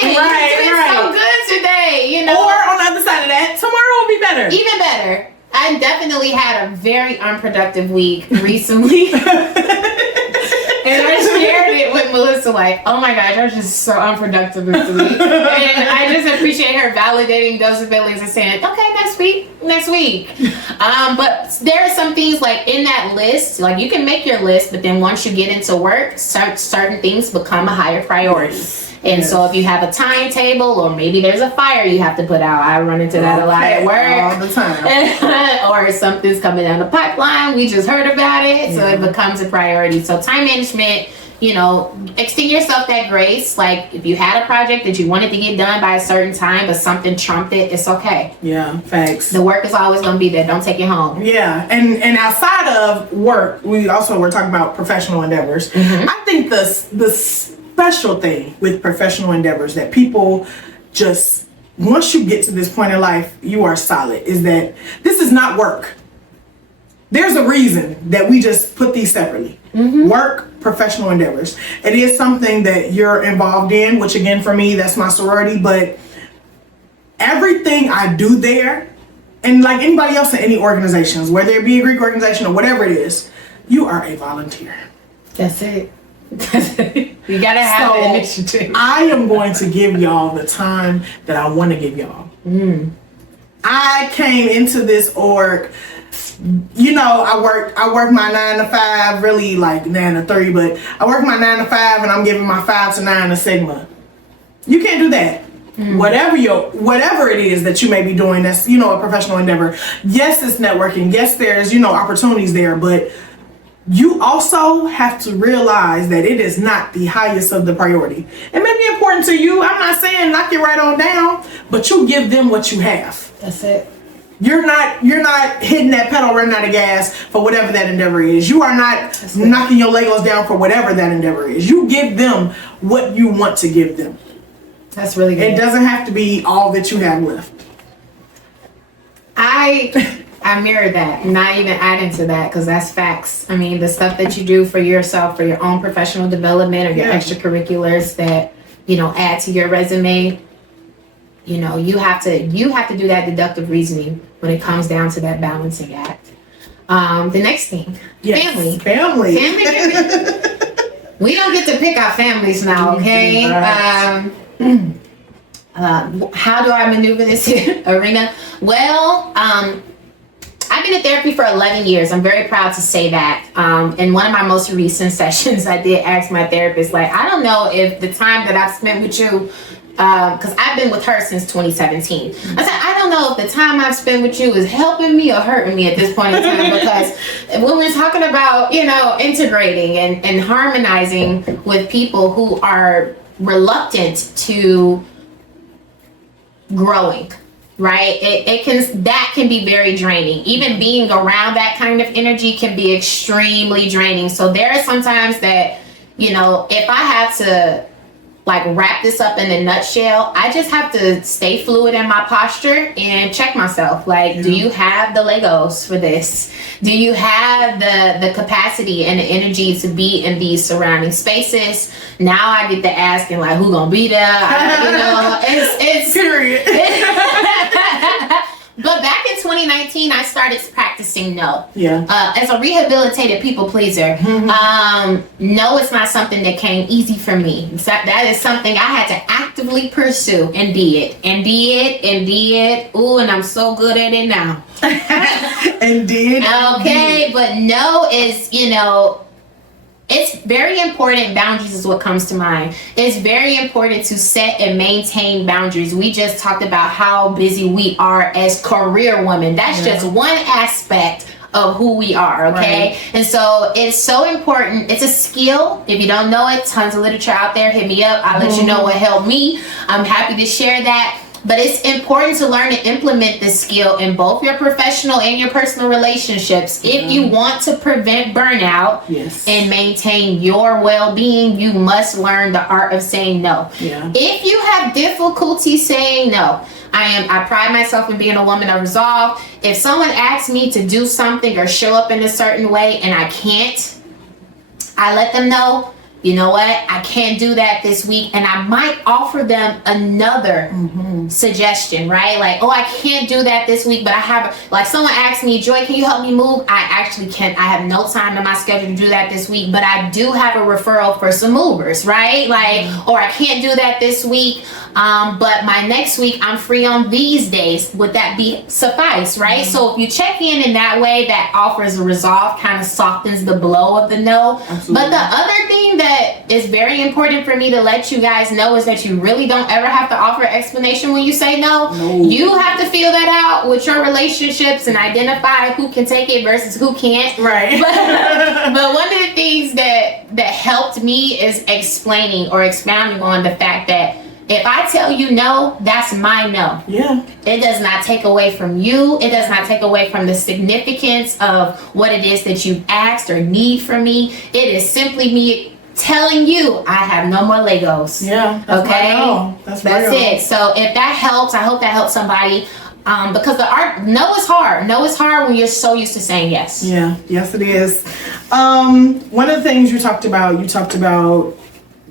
it. Right, you did so good today, Or on the other side of that, tomorrow will be better. Even better. I definitely had a very unproductive week recently. And I shared it with Melissa, oh my gosh, I was just so unproductive this week. And I just appreciate her validating those abilities and saying, okay, next week. But there are some things in that list, you can make your list, but then once you get into work, certain things become a higher priority. And so if you have a timetable, or maybe there's a fire you have to put out, I run into that a lot at work. All the time. Or something's coming down the pipeline, we just heard about it, so it becomes a priority. So time management, extend yourself that grace. If you had a project that you wanted to get done by a certain time, but something trumped it, it's okay. Yeah, facts. The work is always going to be there. Don't take it home. Yeah, and outside of work, we're talking about professional endeavors. I think the special thing with professional endeavors that people just, once you get to this point in life, you are solid, is that this is not work. There's a reason that we just put these separately. Work, professional endeavors. It is something that you're involved in, which again, for me, that's my sorority, but everything I do there, and like anybody else in any organizations, whether it be a Greek organization or whatever it is, you are a volunteer. That's it. You gotta have the initiative. I am going to give y'all the time that I want to give y'all. I came into this org, you know, I work my 9 to 5, really like 9 to 3, but I work my 9 to 5 and I'm giving my 5 to 9 to Sigma. You can't do that. Whatever it is that you may be doing that's, you know, a professional endeavor. Yes, it's networking. Yes, there's, you know, opportunities there, but you also have to realize that it is not the highest of the priority. It may be important to you. I'm not saying knock it right on down, but you give them what you have. That's it. You're not hitting that pedal, running out of gas for whatever that endeavor is. You are not knocking your Legos down for whatever that endeavor is. You give them what you want to give them. That's really good. It doesn't have to be all that you have left. I mirror that, not even adding to that, because that's facts. I mean, the stuff that you do for yourself, for your own professional development or your extracurriculars that, you know, add to your resume, you know, you have to do that deductive reasoning when it comes down to that balancing act. The next thing, family. We don't get to pick our families now, okay? How do I maneuver this arena? Well, I've been in therapy for 11 years. I'm very proud to say that. In one of my most recent sessions, I did ask my therapist, like, I don't know if the time that I've spent with you, because I've been with her since 2017. I said, I don't know if the time I've spent with you is helping me or hurting me at this point in time, because when we're talking about, you know, integrating and harmonizing with people who are reluctant to growing, right? That can be very draining. Even being around that kind of energy can be extremely draining. So there are sometimes that, you know, if I have to like wrap this up in a nutshell, I just have to stay fluid in my posture and check myself. Like, do you have the Legos for this? Do you have the capacity and the energy to be in these surrounding spaces? Now I get to asking, like, who gonna be there? You know, it's period. But back in 2019, I started practicing no. Yeah. As a rehabilitated people pleaser, no, it's not something that came easy for me. That is something I had to actively pursue and did. Ooh, and I'm so good at it now. Okay, but no is, you know, it's very important. Boundaries is what comes to mind. It's very important to set and maintain boundaries. We just talked about how busy we are as career women. That's just one aspect of who we are, okay? Right. And so it's so important. It's a skill. If you don't know it, tons of literature out there. Hit me up. I'll let you know what helped me. I'm happy to share that. But it's important to learn to implement this skill in both your professional and your personal relationships. If you want to prevent burnout and maintain your well-being, you must learn the art of saying no. If you have difficulty saying no, I pride myself in being a woman of resolve. If someone asks me to do something or show up in a certain way and I can't, I let them know, you know what, I can't do that this week, and I might offer them another suggestion, right? Like, oh, I can't do that this week, but I have, like, someone asked me, Joy, can you help me move? I actually can't. I have no time in my schedule to do that this week, but I do have a referral for some movers, right? Like, or I can't do that this week, but my next week I'm free on these days. Would that be suffice, right? So if you check in that way, that offers a resolve, kind of softens the blow of the no. Absolutely. But the other thing that is very important for me to let you guys know is that you really don't ever have to offer an explanation when you say no. You have to feel that out with your relationships and identify who can take it versus who can't. Right. But one of the things that helped me is explaining or expounding on the fact that if I tell you no, that's my no. Yeah. It does not take away from you. It does not take away from the significance of what it is that you've asked or need from me. It is simply me telling you I have no more Legos. Yeah. That's okay. That's it. So if that helps, I hope that helps somebody. Because no is hard. No is hard when you're so used to saying yes. Yeah. Yes, it is. One of the things you talked about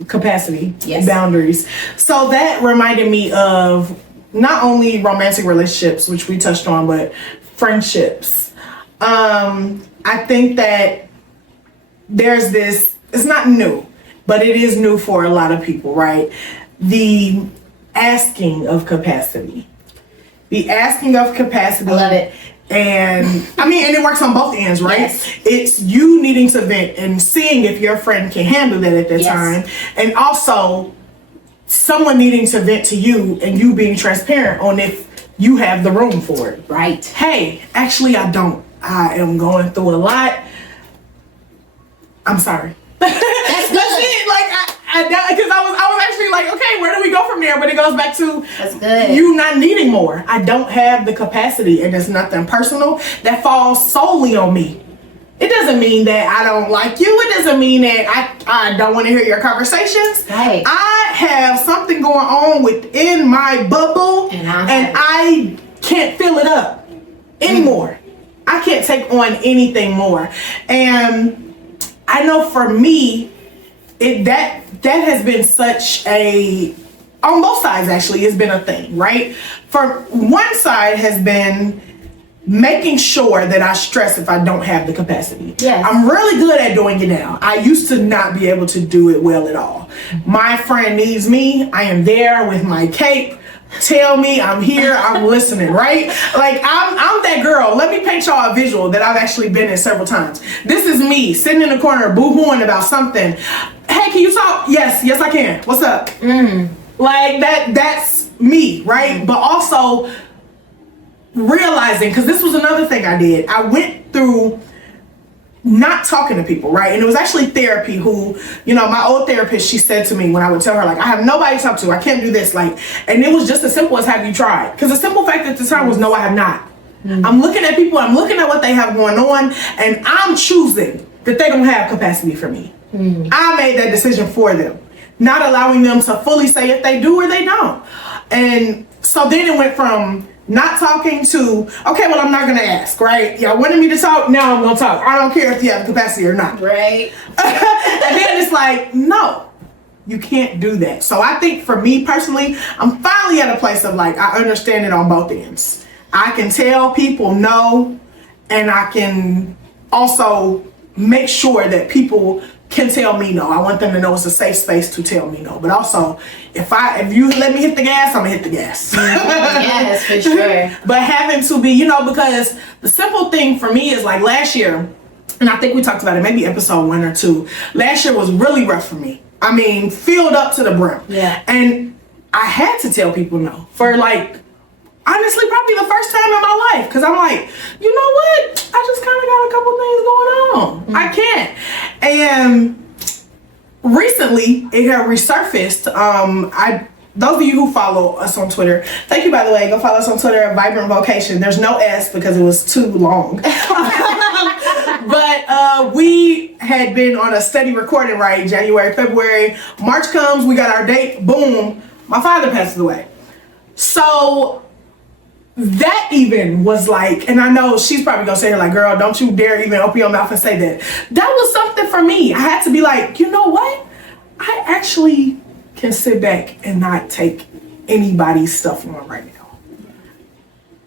capacity, boundaries. So that reminded me of not only romantic relationships, which we touched on, but friendships. I think that there's this, it's not new. but it is new for a lot of people, right? The asking of capacity. The asking of capacity. I love it. And I mean, and it works on both ends, right? Yes. It's you needing to vent and seeing if your friend can handle that at that Yes. time. And also someone needing to vent to you and you being transparent on if you have the room for it. Right. Hey, actually I don't. I am going through a lot. I'm sorry. That's good. That's it. Like because I was actually like, okay, where do we go from there? But it goes back to That's good. you not needing more. I don't have the capacity, and there's nothing personal that falls solely on me. It doesn't mean that I don't like you. It doesn't mean that I don't want to hear your conversations. Right. I have something going on within my bubble, And I can't fill it up anymore. I can't take on anything more. And I know for me, that has been such a, on both sides actually, it's been a thing, right? For one side has been making sure that I stress if I don't have the capacity. Yes. I'm really good at doing it now. I used to not be able to do it well at all. My friend needs me. I am there with my cape. Tell me I'm here, I'm listening, right? Like I'm that girl. Let me paint y'all a visual that I've actually been in several times. This is me sitting in the corner boo-hooing about something. Hey, can you talk? Yes, I can. What's up? Like that's me, right? But also realizing, because this was another thing I did. I went through not talking to people, right? And it was actually therapy who, my old therapist, she said to me when I would tell her, like, I have nobody to talk to. I can't do this. Like, and it was just as simple as, have you tried? Because the simple fact at the time was, no, I have not. I'm looking at people, I'm looking at what they have going on, and I'm choosing that they don't have capacity for me. I made that decision for them, not allowing them to fully say if they do or they don't. And so then it went from not talking to, okay, well, I'm not gonna ask, right? Y'all wanted me to talk, now I'm gonna talk. I don't care if you have the capacity or not. Right. And then it's like, no, you can't do that. So I think for me personally, I'm finally at a place of like, I understand it on both ends. I can tell people no, and I can also make sure that people can tell me no. I want them to know it's a safe space to tell me no. But also, if you let me hit the gas, I'm gonna hit the gas. Yes, for sure. But having to be, because the simple thing for me is like last year, and I think we talked about it, maybe episode 1 or 2. Last year was really rough for me. I mean, filled up to the brim. Yeah. And I had to tell people no for like, honestly, probably the first time in my life. Because I'm like, you know what? I just kind of got a couple things going on. I can't. And recently, it had resurfaced. Those of you who follow us on Twitter, thank you, by the way. Go follow us on Twitter at Vibrant Vocation. There's no S because it was too long. But we had been on a steady recording, right? January, February. March comes, we got our date. Boom. My father passes away. So that even was like, and I know she's probably gonna say, like, girl, don't you dare even open your mouth and say that. That was something for me. I had to be like, you know what? I actually can sit back and not take anybody's stuff on right now.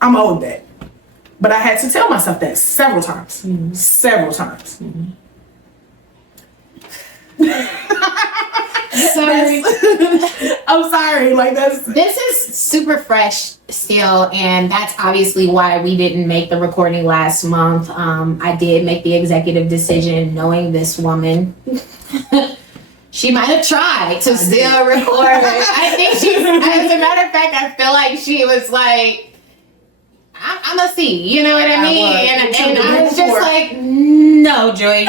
I'm owed that. But I had to tell myself that several times. Several times. Sorry. I'm sorry. Like This is super fresh still, and that's obviously why we didn't make the recording last month. I did make the executive decision knowing this woman. She might have tried to still record it. I think as a matter of fact, I feel like she was like, I'm gonna see, you know what I mean? And I was just like, no, Joy, you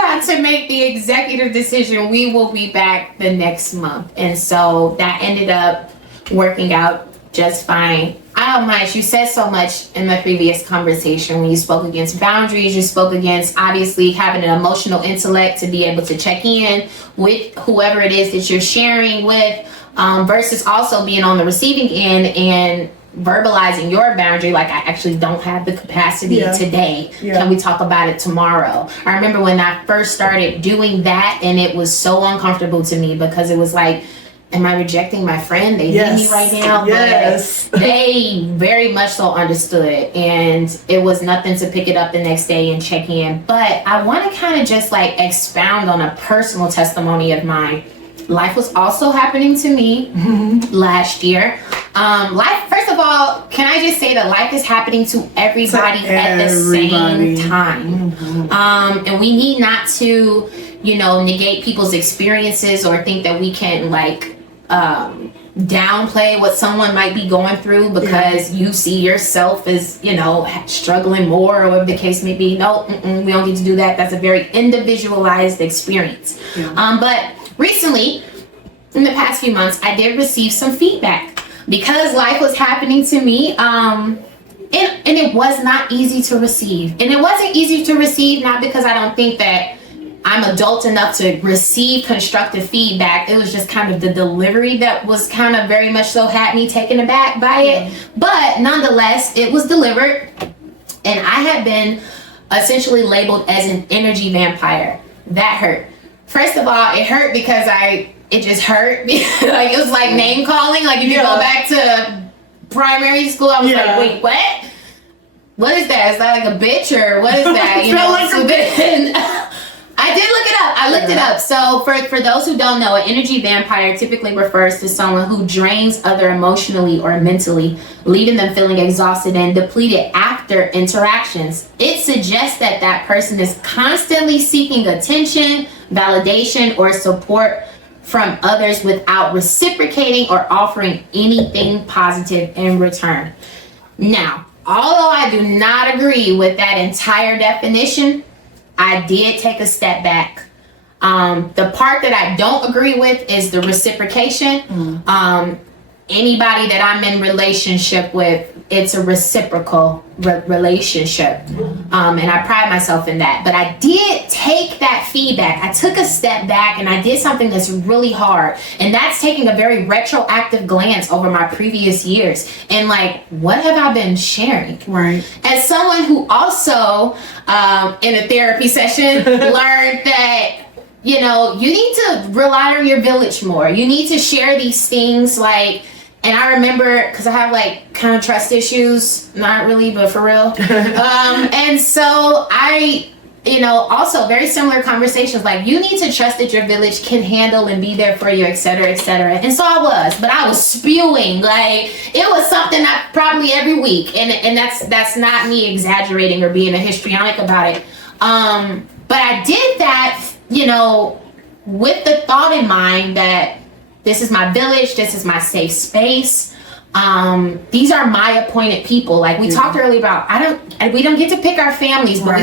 have to make the executive decision. We will be back the next month. And so that ended up working out just fine. I don't mind. You said so much in the previous conversation when you spoke against boundaries. You spoke against obviously having an emotional intellect to be able to check in with whoever it is that you're sharing with, versus also being on the receiving end and verbalizing your boundary, like, I actually don't have the capacity today. Can we talk about it tomorrow? I remember when I first started doing that, and it was so uncomfortable to me because it was like, am I rejecting my friend? They Yes. need me right now. Yes. But they very much so understood, and it was nothing to pick it up the next day and check in. But I want to kind of just like expound on a personal testimony of mine. Life was also happening to me last year. Life, first of all, can I just say that life is happening to everybody at the same time. And we need not to, negate people's experiences or think that we can like downplay what someone might be going through because you see yourself as, struggling more or whatever the case may be. No, we don't need to do that. That's a very individualized experience. But recently, in the past few months, I did receive some feedback because life was happening to me. And it was not easy to receive. And it wasn't easy to receive, not because I don't think that I'm adult enough to receive constructive feedback. It was just kind of the delivery that was kind of very much so had me taken aback by it. But nonetheless, it was delivered. And I had been essentially labeled as an energy vampire. That hurt. First of all, it hurt because it just hurt. Like it was like name calling. Like if you go back to primary school, I was like, wait, what? What is that? Is that like a bitch or what is that? I did look it up. I looked it up. So for those who don't know, an energy vampire typically refers to someone who drains other emotionally or mentally, leaving them feeling exhausted and depleted after interactions. It suggests that that person is constantly seeking attention, validation, or support from others without reciprocating or offering anything positive in return. Now, although I do not agree with that entire definition, I did take a step back. The part that I don't agree with is the reciprocation. Anybody that I'm in relationship with, it's a reciprocal relationship. And I pride myself in that. But I did take that feedback. I took a step back and I did something that's really hard. And that's taking a very retroactive glance over my previous years. And like, what have I been sharing? Right. As someone who also, in a therapy session, learned that you need to rely on your village more. You need to share these things and I remember, because I have like kind of trust issues, not really, but for real. And so I, also very similar conversations, like you need to trust that your village can handle and be there for you, et cetera, et cetera. And so I was, but I was spewing, like it was something that probably every week. And that's not me exaggerating or being a histrionic about it. But I did that, with the thought in mind that this is my village. This is my safe space. These are my appointed people. Like we talked earlier about, we don't get to pick our families, but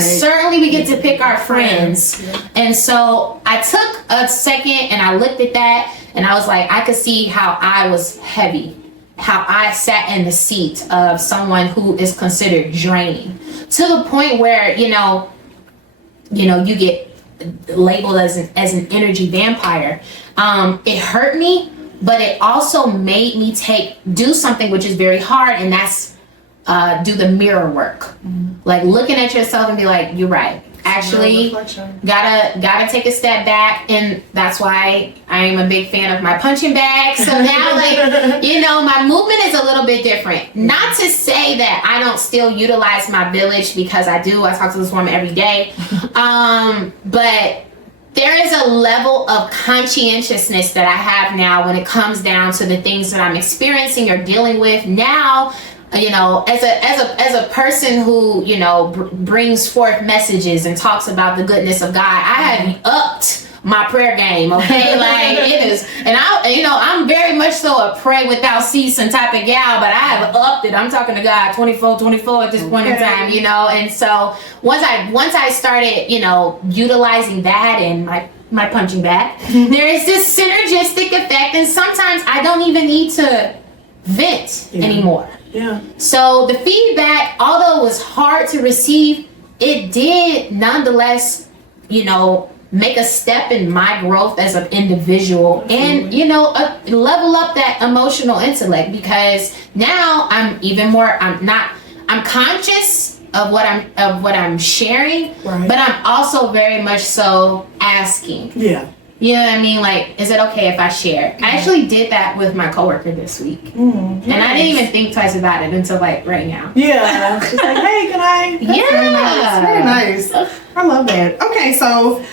we get to pick our friends. Yeah. And so I took a second and I looked at that and I was like, I could see how I was heavy, how I sat in the seat of someone who is considered draining to the point where, you get labeled as an energy vampire. It hurt me, but it also made me do something which is very hard, and that's do the mirror work. Like looking at yourself and be like, you're right. Actually, gotta take a step back, and that's why I am a big fan of my punching bag. So now, my movement is a little bit different. Not to say that I don't still utilize my village, because I do. I talk to this woman every day, but there is a level of conscientiousness that I have now when it comes down to the things that I'm experiencing or dealing with now. As a person who brings forth messages and talks about the goodness of God, I have upped my prayer game. Okay, like it is, and I'm very much so a pray without ceasing type of gal, but I have upped it. I'm talking to God 24/24 at this point in time, and so once I started utilizing that in my punching bag, there is this synergistic effect, and sometimes I don't even need to vent anymore. Yeah. So the feedback, although it was hard to receive, it did nonetheless, make a step in my growth as an individual. Absolutely. And, level up that emotional intellect, because now I'm conscious of what I'm sharing, right. But I'm also very much so asking. Yeah. You know what I mean? Like, is it okay if I share? I actually did that with my coworker this week. And I didn't even think twice about it until like right now. Yeah. She's like, hey, can I? That's Yeah. very nice. I love that. Okay, so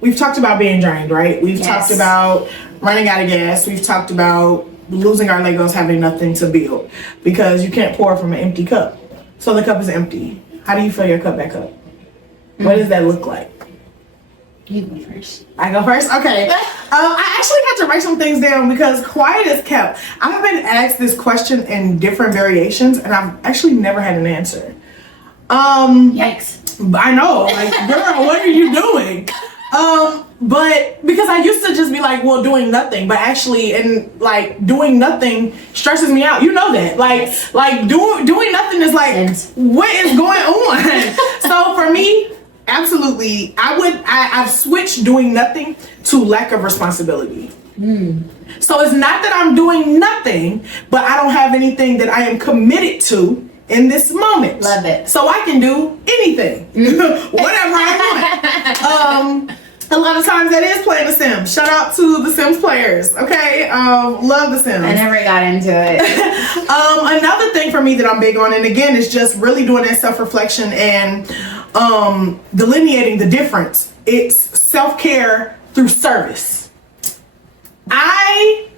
we've talked about being drained, right? We've talked about running out of gas. We've talked about losing our Legos, having nothing to build because you can't pour from an empty cup. So the cup is empty. How do you fill your cup back up? What does that look like? You go first. I go first? Okay. I actually had to write some things down because quiet is kept. I've been asked this question in different variations and I've actually never had an answer. Yikes. I know, like, girl, what are you doing? But because I used to just be like, well, doing nothing, but actually, and like doing nothing stresses me out. You know that, like doing nothing is like, what is going on? So for me, absolutely, I've switched doing nothing to lack of responsibility. So it's not that I'm doing nothing, but I don't have anything that I am committed to in this moment. Love it. So I can do anything, whatever I want. A lot of times that is playing The Sims. Shout out to the Sims players. Okay, love The Sims. I never got into it. Another thing for me that I'm big on, and again, is just really doing that self-reflection and delineating the difference. It's self-care through service. I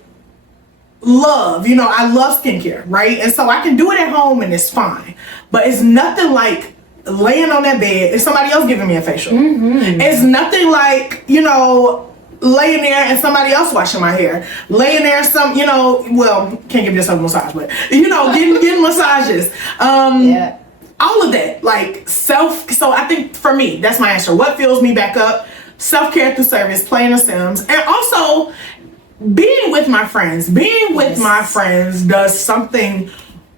love skincare, right? And so I can do it at home and it's fine. But it's nothing like laying on that bed and somebody else giving me a facial. It's nothing like, laying there and somebody else washing my hair. Laying there can't give yourself a massage, but getting massages. All of that, like so I think for me, that's my answer. What fills me back up? Self-care through service, playing The Sims, and also being with my friends. Being with my friends does something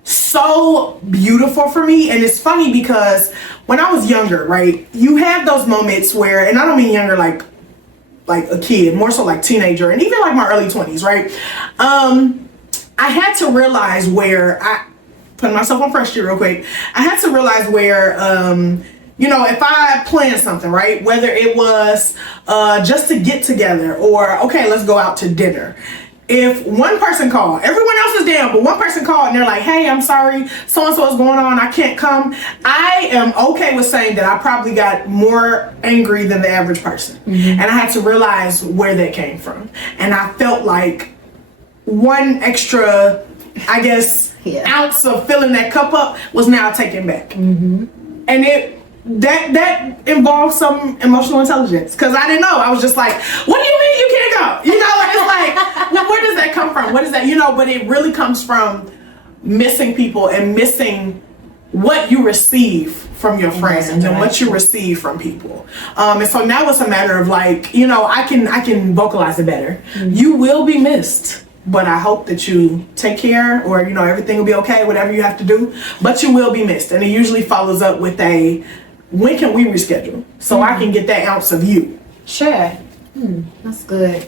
so beautiful for me. And it's funny because when I was younger, right, you have those moments where, and I don't mean younger like a kid, more so like teenager and even like my early 20s, right? I had to realize where putting myself on first year real quick. I had to realize where if I planned something, right, whether it was just to get together or okay, let's go out to dinner. If one person called, everyone else is down, but one person called and they're like, hey, I'm sorry, so-and-so is going on, I can't come. I am okay with saying that I probably got more angry than the average person. And I had to realize where that came from. And I felt like one extra, I guess, ounce of filling that cup up was now taken back. And that involves some emotional intelligence because I didn't know. I was just like, what do you mean you can't go? It's like, well, where does that come from? What is that? But it really comes from missing people and missing what you receive from your friends and what you receive from people. And so now it's a matter of like, I can vocalize it better. You will be missed. But I hope that you take care or, everything will be okay, whatever you have to do. But you will be missed. And it usually follows up with when can we reschedule? So I can get that ounce of you. Sure. That's good.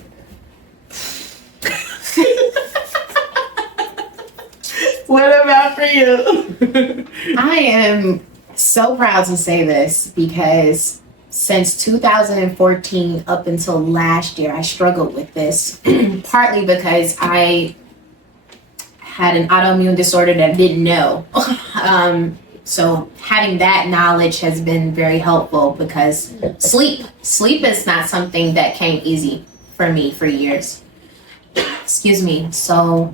What about for you? I am so proud to say this because since 2014 up until last year, I struggled with this, partly because I had an autoimmune disorder that I didn't know. So having that knowledge has been very helpful because sleep is not something that came easy for me for years. Excuse me. So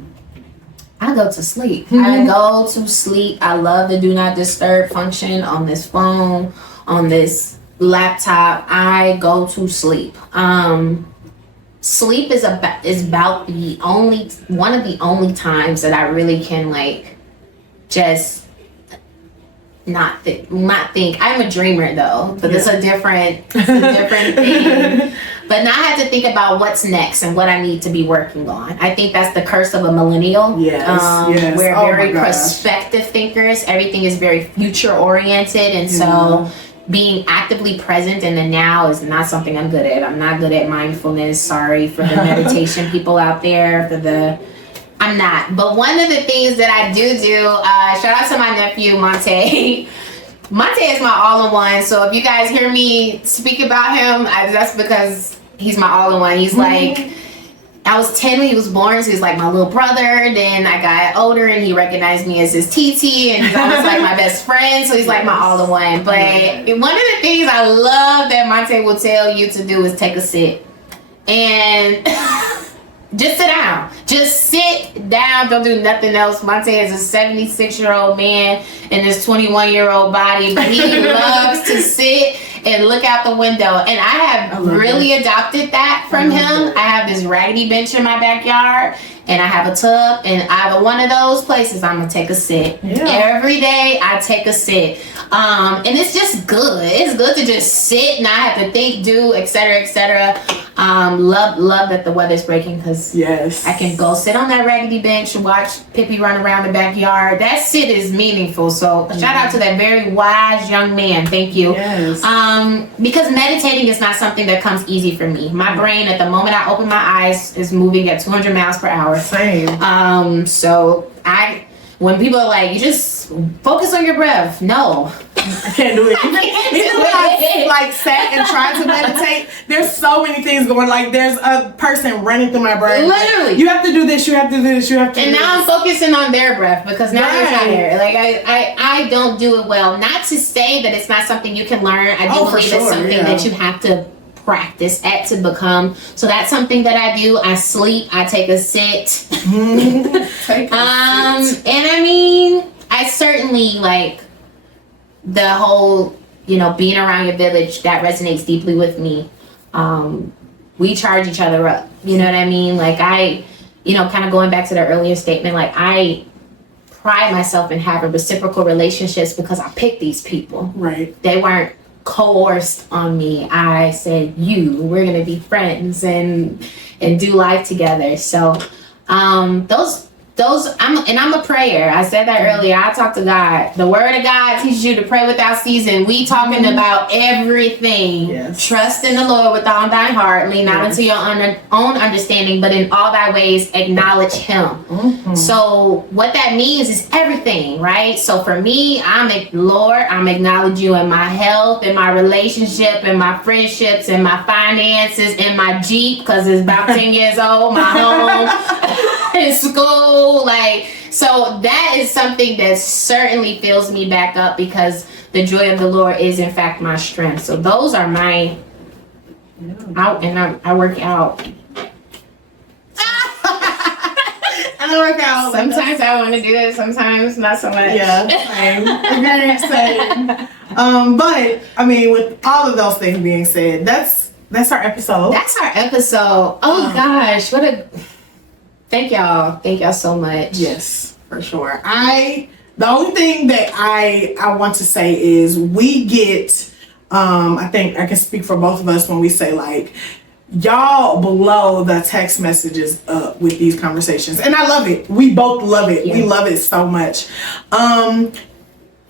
I go to sleep. I go to sleep. I love the do not disturb function on this phone, on this laptop. I go to sleep. Sleep is about one of the only times that I really can just not think. I'm a dreamer though, but it's a different thing. But now I have to think about what's next and what I need to be working on. I think that's the curse of a millennial. Yes. We're very prospective thinkers. Everything is very future oriented, and so being actively present in the now is not something I'm good at. I'm not good at mindfulness. Sorry for the meditation people out there. I'm not. But one of the things that I do, shout out to my nephew, Monte. Monte is my all-in-one. So if you guys hear me speak about him, that's because he's my all-in-one. He's like, I was 10 when he was born, so he's like my little brother. Then I got older and he recognized me as his TT, and he's always like my best friend, so he's like my all-in-one. But one of the things I love that Monte will tell you to do is take a sit. And just sit down. Just sit down. Don't do nothing else. Monte is a 76-year-old man in his 21-year-old body, but he loves to sit and look out the window. And I have really adopted that from him. I have this raggedy bench in my backyard, and I have a tub, and either one of those places I'm gonna take a sit. Every day I take a sit. And it's just good. It's good to just sit, not have to think, do, etc., etc. Love that the weather's breaking, because I can go sit on that raggedy bench and watch Pippi run around the backyard. That sit is meaningful. So shout out to that very wise young man. Thank you. Because meditating is not something that comes easy for me. My brain, at the moment I open my eyes, is moving at 200 miles per hour. Same. So when people are like, you just focus on your breath. No. I can't do it. Even when I like sat and tried to meditate, there's so many things going. Like there's a person running through my brain. Literally. Like, you have to do this, you have to do this, you have to do this. And now I'm focusing on their breath, because now they're not here. Like I don't do it well. Not to say that it's not something you can learn. I do believe it's something that you have to practice at to become. So that's something that I do. I sleep, I take a sit. And I mean, I certainly like the whole, being around your village, that resonates deeply with me. We charge each other up. You know what I mean? Like kind of going back to the earlier statement, like I pride myself in having reciprocal relationships because I picked these people. Right. They weren't coerced on me. I said, we're gonna be friends and do life together. So I'm a prayer. I said that earlier. I talk to God. The word of God teaches you to pray without ceasing. We talking about everything. Trust in the Lord with all thine heart. Lean not into your own understanding, but in all thy ways acknowledge him. So what that means is everything, right? So for me, Lord, I'm acknowledging you in my health, in my relationship, in my friendships, in my finances, in my Jeep, because it's about 10 years old, my home, in school. So that is something that certainly fills me back up, because the joy of the Lord is in fact my strength. So those are my I work out. I work out. Sometimes I want to do it, sometimes not so much. Same. Very exciting. But I mean, with all of those things being said, that's our episode. Oh gosh, thank y'all so much. Yes, for sure. The only thing that I want to say is we get, I think I can speak for both of us when we say like, y'all blow the text messages up with these conversations. And I love it. We both love it. Yeah. We love it so much.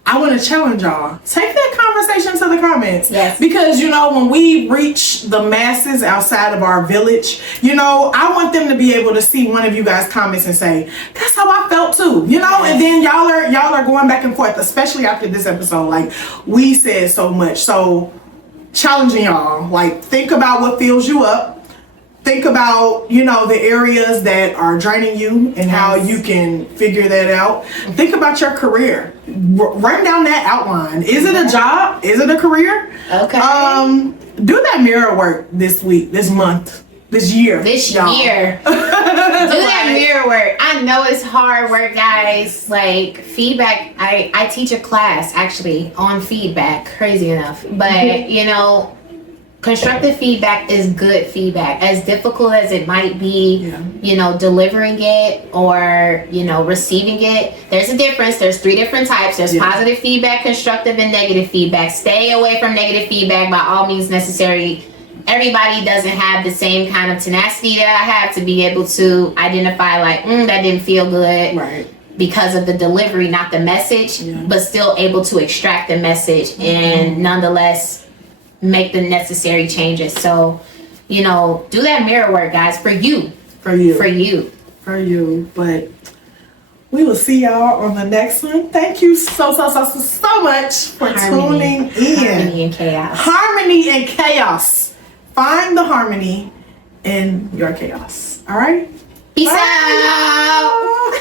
I want to challenge y'all. Take that conversation to the comments. Yes. Because, when we reach the masses outside of our village, I want them to be able to see one of you guys' comments and say, that's how I felt too. Yes. And then y'all are going back and forth, especially after this episode. Like, we said so much. So, challenging y'all. Like, think about what fills you up. Think about, the areas that are draining you and how you can figure that out. Think about your career. Write down that outline. Is it a job? Is it a career? Okay. Do that mirror work this week, this month, this year. Do that mirror work. I know it's hard work, guys. Like feedback. I teach a class actually on feedback. Crazy enough. But, constructive feedback is good feedback. As difficult as it might be, delivering it or, receiving it, there's a difference. There's 3 different types. There's positive feedback, constructive, and negative feedback. Stay away from negative feedback by all means necessary. Everybody doesn't have the same kind of tenacity that I have to be able to identify like, that didn't feel good. Right. Because of the delivery, not the message, but still able to extract the message and nonetheless make the necessary changes. So, do that mirror work, guys, for you. But we will see y'all on the next one. Thank you so much for tuning in. Harmony and chaos. find the harmony in your chaos. All right? Peace out.